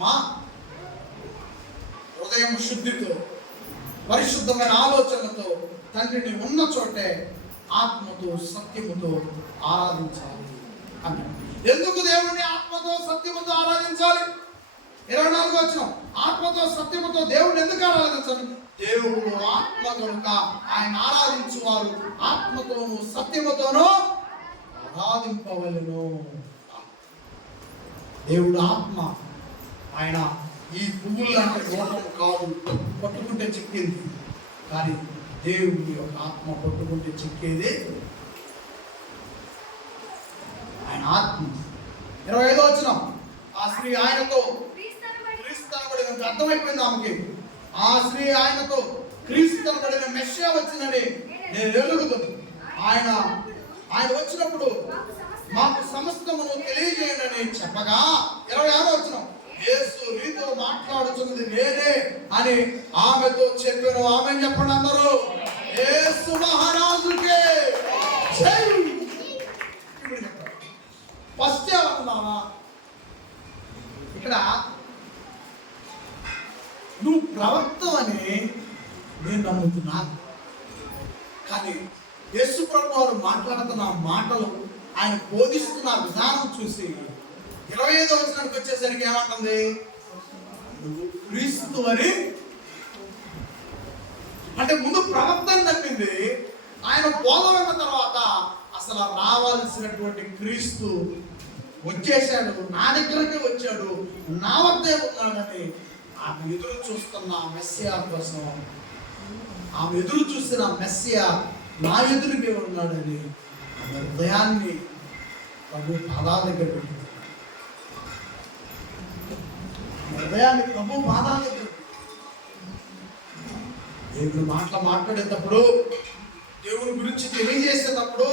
మా హృదయం శుద్ధితో పరిశుద్ధమైన ఆలోచనతో తండ్రిని ఉన్న చోటే ఆత్మతో సత్యముతో ఆరాధించాలి అన్నాడు. ఎందుకు దేవుణ్ణి ఆత్మతో సత్యముతో ఆరాధించాలి? 24 వచనం, ఆత్మతో సత్యముతో దేవుణ్ణి ఎందుకు ఆరాధించాలి? దేవుడు ఆత్మ కనుక ఆయన ఆరాధించువారు ఆత్మతోనూ సత్యముతోనూ ఆరాధింపవలెను. దేవుడు ఆత్మ, ఆయన ఈ పువ్వులు లాంటి రూపం కాదు, పట్టుకుంటే చిక్కింది, కానీ దేవుడి యొక్క ఆత్మ పట్టుకుంటే చిక్కేది ఆయన ఆత్మ. 25 వచనం, ఆ స్త్రీ ఆయనతో క్రీస్తునబడిన అర్థమైపోయింది ఆమెకి. ఆ స్త్రీ ఆయనతో క్రీస్తునబడిన మెస్సియా వచ్చినని నేను ఎరుగుతుంది. ఆయన వచ్చినప్పుడు మాకు సమస్తమును తెలియజేయనని చెప్పగా 26 వచనం, యేసు రీతో మాట్లాడుతున్నది నేనే అని ఆమెతో చెప్పాను. ఆమె చెప్పండి అందరూ, యేసు మహారాజుకే జై. ఫస్ట్ ఉన్నావా? ఇక్కడ నువ్వు ప్రవక్తవని నేను నమ్ముతున్నాను. కానీ యేసు ప్రభు వారు మాట్లాడుతున్న మాటలు, ఆయన బోధిస్తున్న విధానం చూసి 25వ వచనానికి వచ్చేసరికి ఏమంటుంది? నువ్వు క్రీస్తు అని. అంటే ముందు ప్రవక్తని నమ్మింది, ఆయన బోధ విన్న తర్వాత అసలు రావాల్సినటువంటి క్రీస్తు వచ్చేసాడు, నా దగ్గరికి వచ్చాడు, నా వద్దే ఉన్నాడని ఆమె ఎదురు చూస్తున్న మెస్సియా కోసం, ఆమె ఎదురు చూసిన మెస్సియా నా ఎదురుగే ఉన్నాడని ఆమె హృదయాన్ని ప్రభు పాదాల దగ్గర పెట్టుకుంది. హృదయాన్ని ప్రభు పాదాల దగ్గర దేవుడు మాట్లాడేటప్పుడు, దేవుని గురించి తెలియజేసేటప్పుడు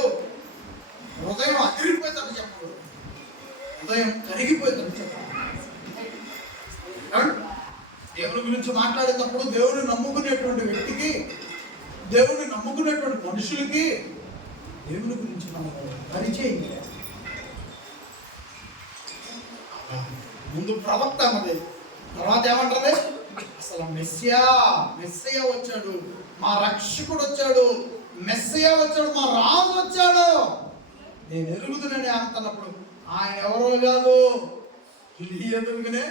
హృదయం అదిరిపోయేటట్టు చెప్పడు, హృదయం కరిగిపోయేటట్టు చెప్పడు. దేవుని గురించి మాట్లాడేటప్పుడు దేవుని నమ్ముకునేటువంటి వ్యక్తికి, దేవుని నమ్ముకునేటువంటి మనుషులకి దేవుని గురించి మనం పరిచయం చేయాలి. ముందు ప్రవక్త అన్నది, తర్వాత ఏమంటది? అసలు మెస్సియా వచ్చాడు, మా రక్షకుడు వచ్చాడు, మెస్సియా వచ్చాడు, మా రాజు వచ్చాడు, నేను ఎరుగుదనని అంటున్నప్పుడు ఆయన ఎవరో కాదు, నీ ఎదురుగునే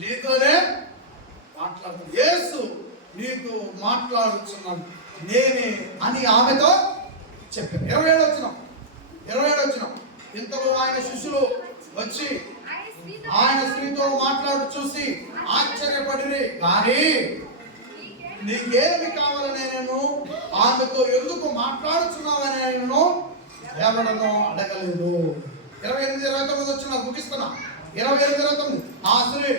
నీతోనే మాట్లాడుతున్నాడు. యేసు నీతో మాట్లాడుతున్నాడు నేనే అని ఆమెతో చెప్పారు. 27 వచనం. ఇంతలో ఆయన శిష్యులు వచ్చి ఆయన స్త్రీతో మాట్లాడు చూసి ఆశ్చర్యపడిరి, కానీ నీకేమి కావాలని నేను ఆమెతో ఎందుకు మాట్లాడుతున్నావని నేను ఎవడనో అడగలేదు. 28-29 వచ్చిన ముగిస్తున్నా. 28-29. ఆ స్త్రీ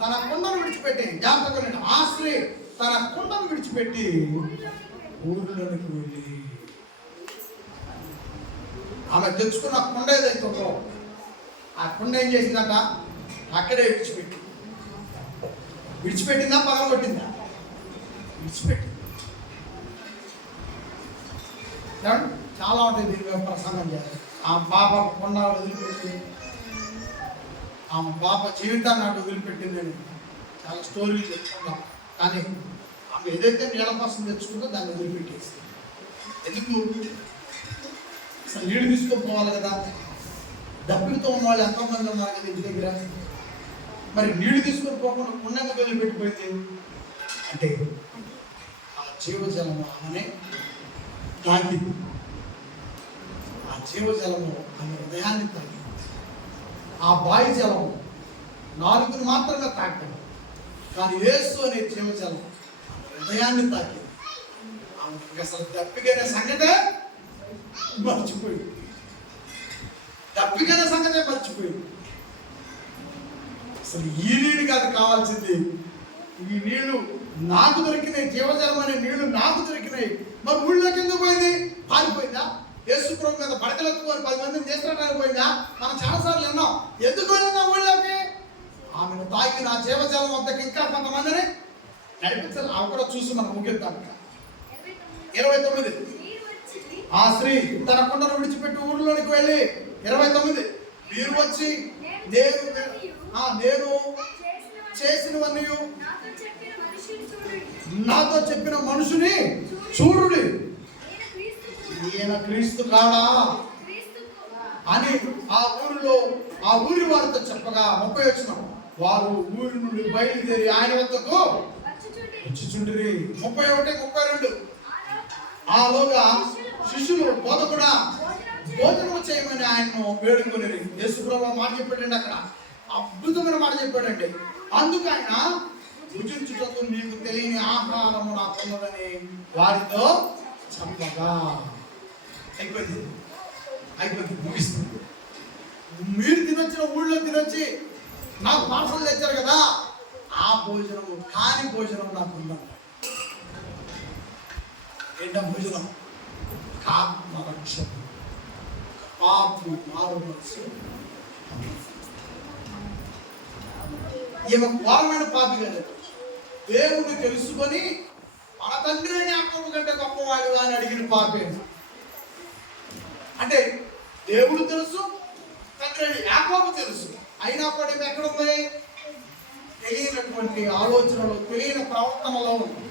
తన కుండను విడిచిపెట్టి, జాగ్రత్తగా ఆ స్త్రీ తన కుండను విడిచిపెట్టి ఊరిలోనికి వెళ్ళి, ఆమె తెచ్చుకున్న కుండ ఏదైతుందో ఆ కుండ ఏం చేసిందట? అక్కడే విడిచిపెట్టిందా పగలగొట్టిందా? విడిచిపెట్టింది. చాలా ఉంటుంది దీని ప్రసంగం చేయాలి. ఆ పాప కుండ వదిలిపెట్టి, ఆమె పాప జీవితాన్ని అటు వదిలిపెట్టిందని చాలా స్టోరీలు చెప్పుకున్నాం. కానీ ఆమె ఏదైతే నీళ్ళ కోసం తెచ్చుకుందో దాన్ని వదిలిపెట్టేసి, ఎందుకు? అసలు నీళ్ళు తీసుకోపోవాలి కదా. డబ్బులతో ఉన్న వాళ్ళు ఎంతోమంది ఉన్నారు కదా ఇంటి దగ్గర. మరి నీళ్లు తీసుకొని పోకుండా పుణ్యంగా వదిలిపెట్టిపోయింది అంటే ఆ జీవజలము ఆమెనే తాగింది. ఆ జీవజలము ఆమె హృదయాన్ని తాగింది. ఆ బాయి జలం నాలుగును మాత్రమే తాకడం, కానీ యేసు అనే జీవజలం హృదయాన్ని తాకింది. ఆమెకి అసలు దప్పికైన సంగతే మర్చిపోయింది. అసలు ఈ నీళ్ళు కాదు కావాల్సింది, ఈ నీళ్లు నాకు దొరికినాయి, జీవజలం అనే నీళ్లు నాకు దొరికినాయి. మరి ఊళ్ళోకి ఎందుకు పోయింది? పారిపోయిందా? యేసు ప్రభు మీద బడకలెత్తుకొని 10 మందిని తీసుకురావడానికి పోయిందా? మనం చాలాసార్లు విన్నాం. ఎందుకు వెళ్ళిందా ఊళ్ళోకి? ఆమెను తాకిన ఆ జీవజలం వద్దకు ఇంకా కొంతమందిని నడిపించాలి. అవి కూడా చూసి మనం ముగిద్దాం. 29. ఆ స్త్రీ తన కుండను విడిచిపెట్టి ఊరిలోనికి వెళ్ళి 29 మీరు వచ్చి నేను చేసినవన్నీ నాతో చెప్పిన మనుషుని చూడుడి, ఈయన క్రీస్తు కాడా అని ఆ ఊరి వారితో చెప్పగా 30 వచనం. వారు ఊరి నుండి బయలుదేరి ఆయన వద్దకు వచ్చుచుండిరి. 31, 32. ఆలోగా శిష్యులు బోధకుడా భోజనం చేయమని ఆయన్ను వేడుకొని యేసు ప్రభువు మాట చెప్పాడండి. అక్కడ అద్భుతమైన మాట చెప్పాడండి. అందుకు ఆయన భుజించుటకు మీకు తెలియని ఆహారము నాకున్నదని వారితో చెప్పగా అయిపోయింది ముగిస్తుంది. మీరు తినొచ్చిన ఊళ్ళో తినొచ్చి నాకు పార్సల్ తెచ్చారు కదా, ఆ భోజనము కాని భోజనం నాకుందా? ఏంట భోజనం? ఆత్మరక్షణ, పాపి మారు మనసు. ఈమె ఘోరమైన పాపి కాదు, దేవుడు తెలుసుకొని మన తండ్రి యాకోబు కంటే గొప్పవాడు అని అడిగిన పాపే. అంటే దేవుడు తెలుసు, తండ్రి యాకోబు తెలుసు, అయినప్పటికీ ఎక్కడుంది? తెలియనటువంటి ఆలోచనలు, తెలియని ప్రవర్తనలో ఉంది.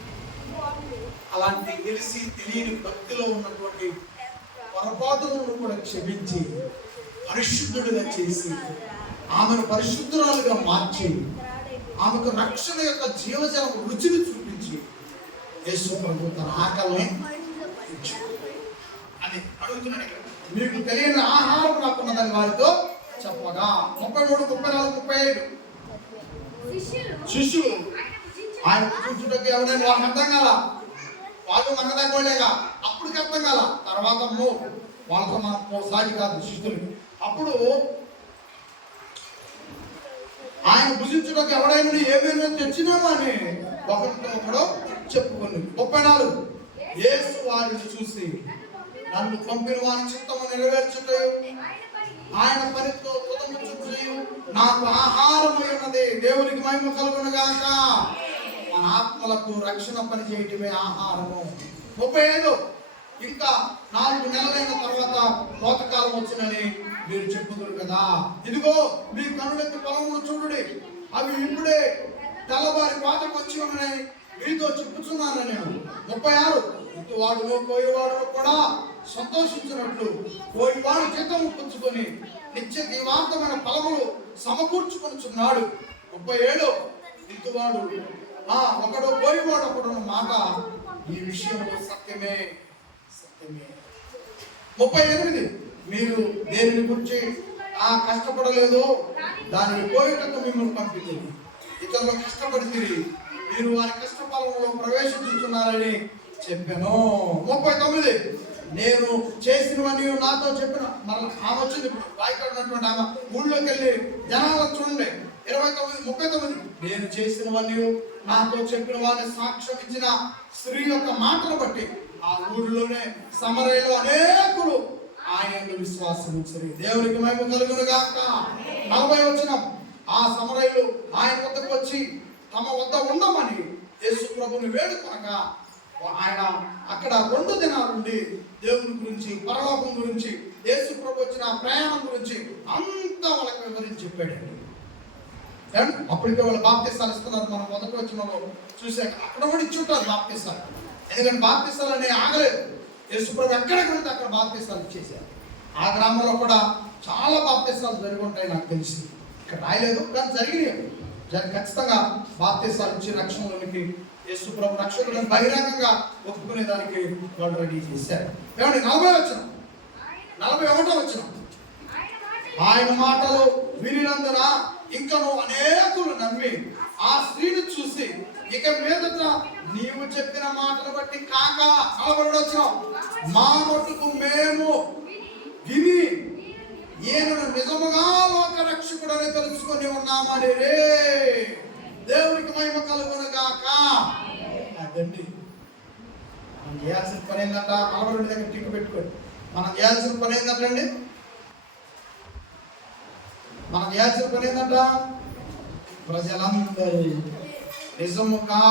అలాంటి తెలిసి తెలియని భక్తిలో ఉన్నటువంటి పొరపాటులను కూడా క్షమించి పరిశుద్ధుడిగా చేసి ఆమెను పరిశుద్ధురాలుగా మార్చి ఆమెకు రక్షణ యొక్క జీవజలం రుచిని చూపించి యేసు ప్రభు తన ఆకలిని అని అడుగుతున్నాడు. ఇక్కడ మీకు తెలియని ఆహారం నాకున్నదని వారితో చెప్పగా 33, 34, 35 శిష్యులు ఆయన కూర్చుంటే ఎవరైనా వాళ్ళకి అర్థం కాల, వాళ్ళు మనకు తగ్గలేగా, అప్పటికి అర్థం కాల. తర్వాత వాళ్ళతో మనం సాగి కాదు శిష్యులు. అప్పుడు ఆయన భుజించడానికి ఎవడైనా ఏమైనా తెచ్చినామో అని ఒకరితో ఒకడు చెప్పుకుంది. 34 యేసు వారిని చూసి నన్ను పంపిన వారి చిత్తము నెరవేర్చుటయు ఆయన పనితో తుదముచ్చుటయు నాకు ఆహారము ఉన్నది. దేవునికి మహిమ కలుగును గాక. మన ఆత్మలకు రక్షణ పని చేయటమే ఆహారము. 35 ఇంకా 4 నెలలైన తర్వాత కోతకాలం వచ్చినని మీరు చెప్పుదురు కదా. ఇదిగో మీ కనులెత్తి పొలమును చూడుడి, అవి ఇప్పుడే తెల్లవారి కోతకు వచ్చి ఉన్నాయని మీతో చెప్పుచున్నాను నేను. 36 ఇటువాడును కోయివాడును కూడా సంతోషించినట్లు కోయివాడు జీతము పుచ్చుకొని నిత్య జీవాంతమైన ఫలములు సమకూర్చుకొనుచున్నాడు. 37 ఇటువాడు ఒకడు కోయివాడు ఒకడు మాట ఈ విషయంలో సత్యమే సత్యమే. 38 మీరు దేనిని గురించి కష్టపడలేదు, దానిని కోయటకు మిమ్మల్ని పంపింది. ఇతరులు కష్టపడితే మీరు వారి కష్టఫలంలో ప్రవేశించుతున్నారని చెప్పాను. 39 నేను చేసినవన్నీ నాతో చెప్పిన. మళ్ళీ ఆమె వచ్చింది. ఇప్పుడు రాయికాడు ఉన్నటువంటి ఆమె ఊళ్ళోకి వెళ్ళి జనాలను చూడండి. 39 నేను చేసినవన్నీ నాతో చెప్పిన వారిని సాక్ష్యం ఇచ్చిన స్త్రీ యొక్క మాటలు బట్టి ఆ ఊళ్ళోనే సమరయలో అనేకులు ఆయన విశ్వాసం ఉంచారు. దేవునికి మహిమ కలుగును గాక. 40 వచనం ఆ సమరయులు ఆయన వద్దకు వచ్చి తమ వద్ద ఉండమని యేసు ప్రభుని వేడుకొనగా ఆయన అక్కడ 2 దినాల నుండి దేవుని గురించి, పరలోకం గురించి, యేసు ప్రభు వచ్చిన ప్రయాణం గురించి అంతా వాళ్ళకి వివరించి చెప్పాడు. అప్పటికే వాళ్ళు బాప్తిస్తాలు ఇస్తున్నారు. మనం మొదటి వచ్చిన చూసాక అక్కడ కూడా ఇచ్చి ఉంటారు బాప్తిస్తాలు. ఎందుకంటే బాప్తిస్తాలు అనేవి ఆగలేదు. యేసు ప్రభు ఎక్కడికి వెళ్తే అక్కడ బాప్తిస్తాలు ఇచ్చేసారు. ఆ గ్రామంలో కూడా చాలా బాప్తిస్తాలు జరిగి ఉంటాయి నాకు తెలిసి. ఇక్కడ రాయలేదు కానీ జరిగినాయి. ఖచ్చితంగా బాప్తిస్తాలు ఇచ్చి రక్షణలోనికి యేసు ప్రభు రక్షకులను బహిరంగంగా ఒప్పుకునే దానికి వాళ్ళు రెడీ చేశారు. ఏమండి 40 వచనం, 41 వచనం ఆయన మాటలు వినినందున ఇంకను అనేకులు నమ్మి ఆ స్త్రీని చూసి ఇక మీదట నీవు చెప్పిన మాటలు బట్టి కాక 41 వచనం మా మట్టుకు మేము విని ఈయనను నిజముగా లోక రక్షకుడని తెలుసుకొని ఉన్నామని రే. దేవునికి మహిమ కలుగును గాక. అదండి మనం చేయాల్సిన పని ఏంటంట. 42 దగ్గర టిక్ పెట్టుకోండి. మనం చేయాల్సిన పని ఏంటంటే మనం చేయాల్సిన పని ఏంటంట ప్రజలందరూ నిజముగా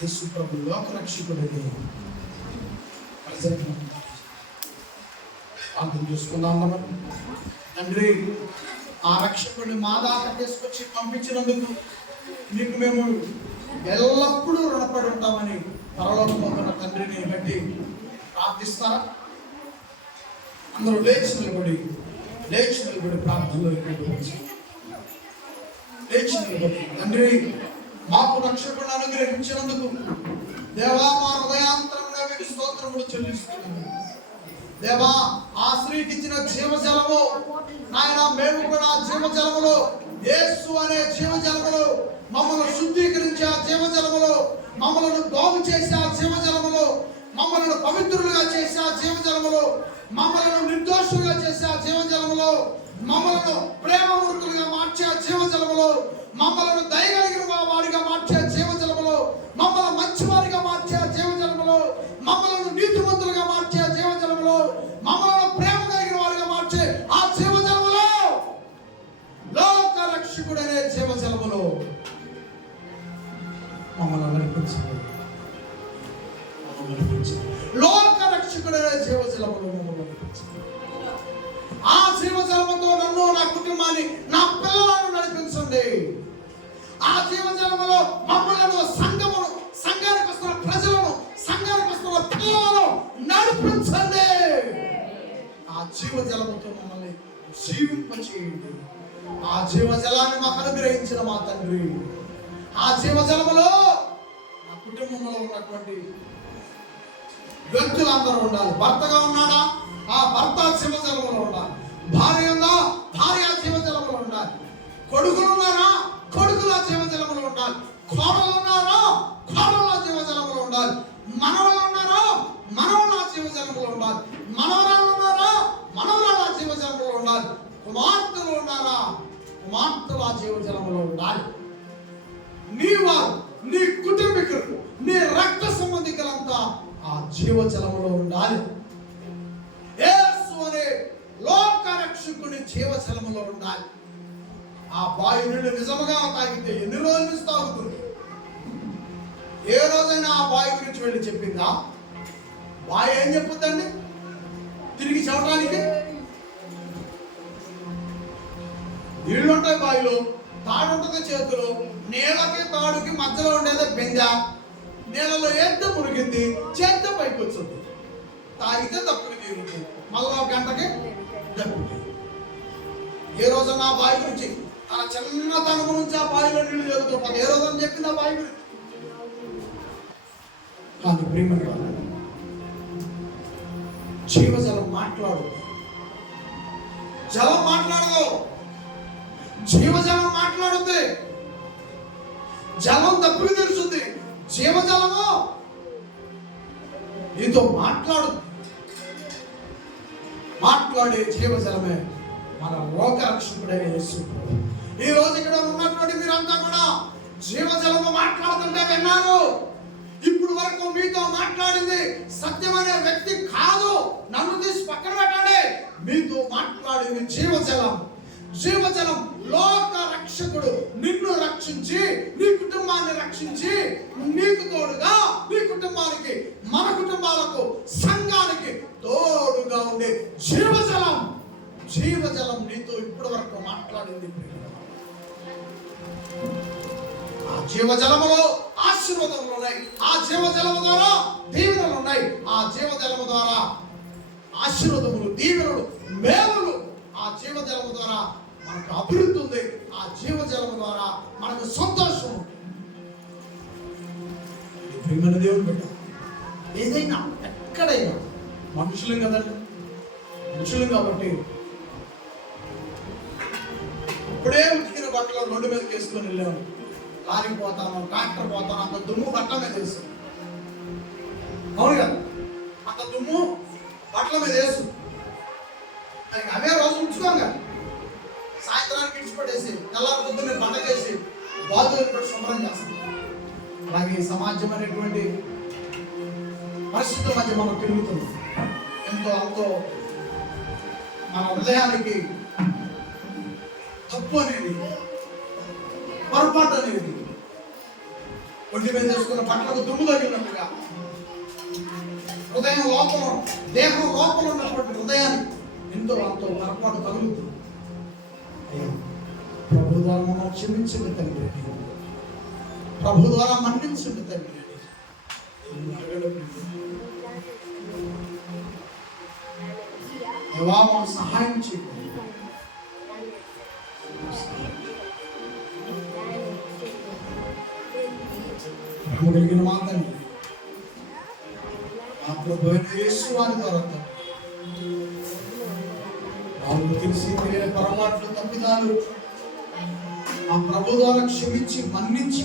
యేసు ప్రభు లోక రక్షకుడని ప్రజలకు అర్థం చేసుకుందాం. తండ్రి ఆ రక్షకుడిని మా దాకా తీసుకొచ్చి పంపించినందుకు నీకు మేము ఎల్లప్పుడూ రుణపడి ఉంటామని పరలోకమందున్న తండ్రిని బట్టి ప్రార్థిస్తారా? అందరూ లేచి నిలబడి ప్రార్థనలో లేచి నిలబడి తండ్రి మాకు రక్షకుడిని అనుగ్రహించినందుకు దేవా మా హృదయాంతరంగా మీకు స్తోత్రములు చెల్లిస్తున్నాము. దేవా ఆ స్త్రీకి ఇచ్చిన జీవజలము నాయన మేము కూడా జీవజలములో యేసు అనే జీవజలములో మమ్మల్ని శుద్ధీకరించి ఆ జీవజలములో మమ్మల్ని బాగు చేసి ఆ జీవజలములో మమ్మల్ని పవిత్రులుగా చేసి ఆ జీవజలములో మమ్మల్ని నిర్దోషులుగా చేసి ఆ జీవజలములో మమ్మల్ని ప్రేమమూర్తులుగా మార్చే ఆ జీవజలములో మమ్మల్ని దయగలిగిన వారిగా మార్చే జీవజలములో మమ్మల్ని మంచివారిగా మార్చే జీవజలములో మమ్మల్ని నీతిమంతులుగా మార్చే జీవజలములో మమ్మల్ని ప్రేమ కలిగిన వారిగా మార్చే ఆ జీవజలములో లోక రక్షకుడనే జీవజలములో మమ్మల్ని కుటుంబాన్ని, నా పిల్లలను నడిపించండి. ఆ జీవజలములో మమ్మలను, సంఘానికి వస్తున్న ప్రజలను, సంఘానికి వస్తున్న పిల్లలను నడిపించండి. ఆ జీవజలముతో మమ్మల్ని జీవింపచేయండి. ఆ జీవజలాన్ని మాకు అనుగ్రహించిన మా తండ్రి, ఆ జీవజలములో నా కుటుంబంలో ఉన్నటువంటి వ్యక్తులందరూ ఉండాలి. భర్తగా ఉన్నాడా, ఆ భర్త జీవజలములో ఉండాలి. భార్య ఉందా, భార్య జీవజలములో ఉండాలి. కొడుకులు ఉన్నారా, కొడుకుల జీవజలములో ఉండాలి. కోడలు ఉన్నారా, కోడల జీవజలములో ఉండాలి. మనవలు ఉన్నారా, మనవల జీవజలములో ఉండాలి. మనవరాలు ఉన్నారా, మనవరాల జీవజలములో ఉండాలి. కుమార్తెలు ఉన్నారా, కుమార్తెల జీవజలములో ఉండాలి. నీ వారు, నీ కుటుంబీకులు, నీ రక్త సంబంధికులంతా ఆ జీవజలములో ఉండాలి. యేసు అనే లోక రక్షకుని జీవజలములో ఉండాలి. ఆ బావి నీళ్ళు నిజముగా తాగితే ఎన్ని రోజుల నుంచి తాగుతుంది? ఏ రోజైనా ఆ బావి గురించి వెళ్ళి చెప్పిందా? బావి ఏం చెప్పుద్దండి తిరిగి చెప్పడానికి? నీళ్ళు ఉంటాయి బావిలో, తాడు ఉంటుంది చేతిలో, నీళ్ళకి తాడుకి మధ్యలో ఉండేది బెంజ. నీళ్ళలో ఏదో మునిగింది, చేత్తో పైకి వచ్చింది. తాగితే తప్పుకి తీరుతుంది, మళ్ళీ ఒక గంటకి దప్పుకి. ఏ రోజన్నా ఆ బావి గురించి, తన చిన్నతనం నుంచి ఆ బావిలో నీళ్లు జరుగుతూ పోతే ఏ రోజని చెప్పింది ఆ బావి గురించి? కానీ ప్రేమ జీవజలం మాట్లాడు, జలం మాట్లాడదు, జీవజలం మాట్లాడుద్ది. జలం తప్పుకి తెలుస్తుంది, జీవజలము నీతో మాట్లాడు. మాట్లాడే జీవజలమే మన లోక రక్షకుడైన యేసు. ఈ రోజు ఇక్కడ ఉన్నటువంటి మీరంతా కూడా జీవజలము మాట్లాడుతుంటే విన్నారు. ఇప్పుడు వరకు మీతో మాట్లాడింది సత్యమనే వ్యక్తి కాదు, నన్ను తీసి పక్కన పెట్టండి. మీతో మాట్లాడింది జీవజలం. జీవజలం లోక రక్షకుడు నిన్ను రక్షించి, నీ కుటుంబాన్ని రక్షించి, నీకు తోడుగా, నీ కుటుంబానికి, మన కుటుంబాలకు, సంఘానికి తోడుగా ఉండే జీవజలం. జీవజలం నీతో ఇప్పటి వరకు మాట్లాడింది. ఆ జీవజలములో ఆశీర్వాదములు ఉన్నాయి, ఆ జీవజలము ద్వారా దీవెనలు ఉన్నాయి, ఆ జీవజలము ద్వారా ఆశీర్వాదములు, దీవెనలు, మేలులు. ఆ జీవజలము ద్వారా మనకు అభివృద్ధి ఉంది, ఆ జీవజలము ద్వారా మనకు సంతోషం. ప్రియమైన దేవుని బిడ్డ, ఏదైనా ఎక్కడైనా మనుషులు కదండి, మనుషులు కాబట్టి ఇప్పుడే ఉతికిన బట్టలు రోడ్డు మీదకి వేసుకొని వెళ్ళాము. లారీ పోతాను, ట్రాక్టర్ పోతాను, అంత దుమ్ము బట్టల మీద వేసు. అవును కదా, అంత దుమ్ము బట్టల మీద వేసు. అవే రోజు ఉంచుకోం కదా, సాయంత్రానికి ఇడిచిపడేసి తెల్లారి పొద్దున్నే పండగేసి బాధలు శుభ్రం చేస్తాం. అలాగే సమాజం అనేటువంటి పరిస్థితుల మధ్య మనం తిరుగుతున్నాం. ఎంతో మన హృదయానికి తప్పు అనేది, పొరపాటు అనేది, ఒంటి మీద చేసుకున్న బట్టలకు దుమ్ము తగిలినట్టుగా హృదయం లోపల, దేహం లోపల ఉన్నటువంటి హృదయానికి ఎంతో పొరపాటు తగులుతుంది. ప్రభు ద్వారా మనం క్షమించండి తండ్రి, ప్రభు ద్వారా మన్నించండి తండ్రి. సహాయం చేయండి. కలిగిన మా తండ్రి, మా ప్రభు యేసు వారి ద్వారా వాళ్ళు తెలిసి పొరపాట్లు, తప్పిదాలు ఆ ప్రభు ద్వారా క్షమించి, మన్నించి,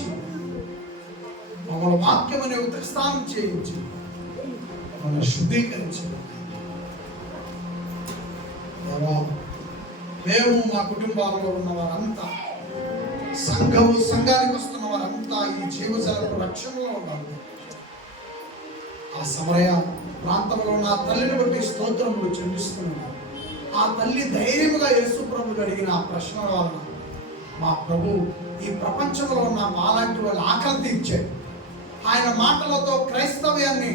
మమ్మల్ని వాక్యం అనే ఉత్సాహం చేయించి, మమ్మల్ని శుద్ధీకరించి, మేము మా కుటుంబాలలో ఉన్న వారంతా, సంఘానికి వస్తున్న వారంతా ఈ జీవజలపు రక్షణలో ఉండాలి. ఆ సమరయ ప్రాంతంలో ఉన్న ఆ తల్లిని బట్టి స్తోత్రములు చెల్లిస్తున్నాను. ఆ తల్లి ధైర్యముగా యేసు ప్రభువుని అడిగిన ఆ ప్రశ్నల వలన మా ప్రభు ఈ ప్రపంచంలో ఉన్న మాలాంటి వాళ్ళు ఆకలి తీర్చాడు. ఆయన మాటలతో క్రైస్తవ్యాన్ని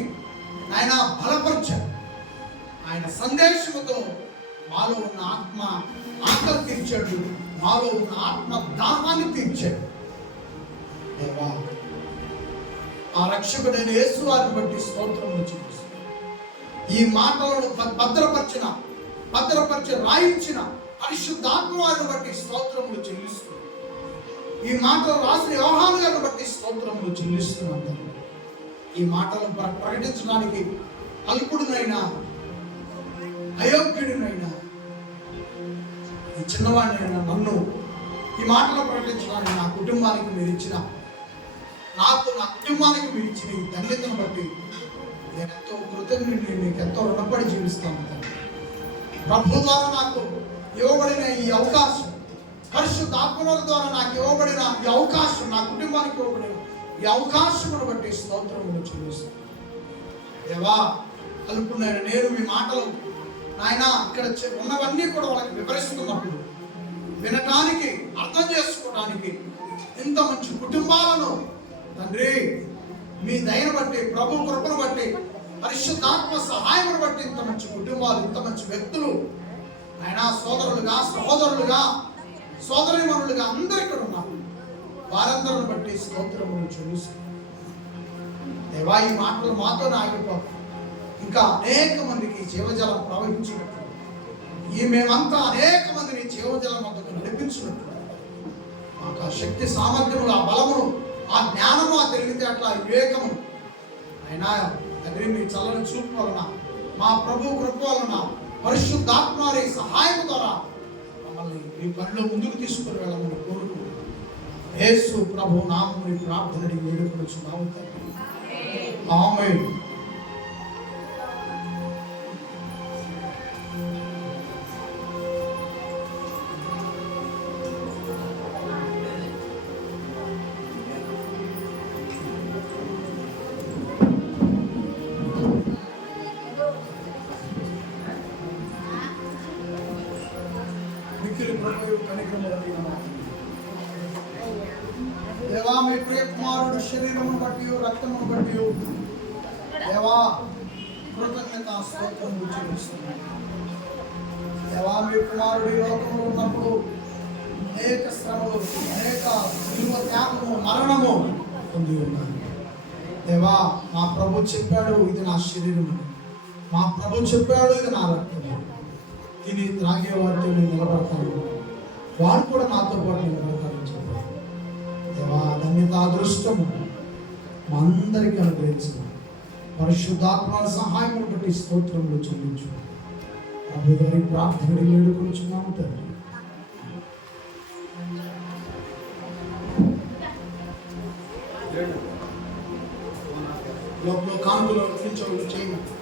ఆయన బలపరిచాడు. ఆయన సందేశముతో మాలో ఉన్న ఆత్మ ఆకలి తీర్చాడు, మాలో ఉన్న ఆత్మ దాహాన్ని తీర్చాడు. దేవా, ఆ రక్షకుడైన యేసు వారిని బట్టి స్తోత్రములు చెల్లిస్తున్నాను. ఈ మాటలను భద్రపరిచి రాయించిన పరిశుద్ధాత్మ వారిని బట్టి స్తోత్రములు చెల్లిస్తున్నాను. ఈ మాటలు రాసిన యోహాను గారిని బట్టి స్తోత్రములు చెల్లిస్తున్నాను. ఈ మాటలు ప్రకటించడానికి అల్పుడినైనా అయోగ్యుడినైనా ఈ చిన్నవాడినైనా నన్ను ఈ మాటలు ప్రకటించడానికి నా కుటుంబానికి మీరు ఇచ్చిన నా కుటుంబానికి మీరు ఇచ్చిన ఈ ధన్యతను బట్టి నేను ఎంతో కృతజ్ఞుడిని, మీకు ఎంతో రుణపడి జీవిస్తాను. ప్రభు ద్వారా నాకు ఇవ్వబడిన ఈ అవకాశం, పరిశుద్ధాత్మ ద్వారా నాకు ఇవ్వబడిన ఈ అవకాశం, నా కుటుంబానికి ఇవ్వబడిన ఈ అవకాశమును బట్టి స్తోత్రములు చెల్లిస్తాను. దేవా, అనుకున్నాను నేను మీ మాటలు నాయన ఇక్కడ ఉన్నవన్నీ కూడా వాళ్ళకి వివరిస్తున్నప్పుడు వినటానికి, అర్థం చేసుకోవడానికి ఇంత మంచి కుటుంబాలను తండ్రి మీ దయను బట్టి, ప్రభు కృపను బట్టి, పరిశుద్ధాత్మ సహాయమును బట్టి ఇంత మంచి కుటుంబాలు, ఇంత మంచి వ్యక్తులు ఆయన సోదరులుగా, సహోదరులుగా, సోదరిమణులుగా అందరూ ఇక్కడ ఉన్నారు. వారందరిని బట్టి స్తోత్రములు చెల్లిస్తున్నాను. దేవా, ఈ మాటలు మాతో ఆగిపోతాం. ఇంకా అనేక మందికి జీవజలం ప్రవహించినట్లు, మేమంతా అనేక మందిని జీవజలం వద్దకు నడిపించినట్లు మాకు ఆ శక్తి సామర్థ్యములు, ఆ బలమును, ఆ జ్ఞానము, ఆ తెలివితేటల, ఆ వివేకము అయినా తండ్రి మీ చల్లని చూపు వలన, మా ప్రభు కృప వలన, పరిశుద్ధాత్మ వారి సహాయం ద్వారా మమ్మల్ని మీ పనిలో ముందుకు తీసుకుని వెళ్ళమని కోరుకు యేసు ప్రభు నామముని ప్రార్థనని వేడుకొనుచున్నాము తండ్రి. ఆమేన్. దేవా, మీ ప్రియ కుమారుడు శరీరమును బట్టి, రక్తమును బట్టి దేవా కృతజ్ఞత స్తోత్రములు చెల్లిస్తున్నాను. దేవా, మీ కుమారుడు ఈ లోకంలో ఉన్నప్పుడు అనేక శ్రమలు, అనేక విలువ త్యాగము, మరణము పొంది ఉన్నాను. దేవా, మా ప్రభు చెప్పాడు ఇది నా శరీరము, మా ప్రభు చెప్పాడు ఇది నా రక్తము, తిని త్రాగే వారితో నేను నిలబడతాను, వారు కూడా నాతో పాటు నిలబడతారని చెప్పారు. దేవా, ధన్యత, అదృష్టము మా అందరికీ అనుగ్రహించు. పరిశుద్ధాత్మ సహాయం బట్టి స్తోత్రములు చెల్లించు. ప్రభు గారి ప్రార్థనలు వేడుకొనుచున్నాము తండ్రి. లోపల కానుకలు చేయండి.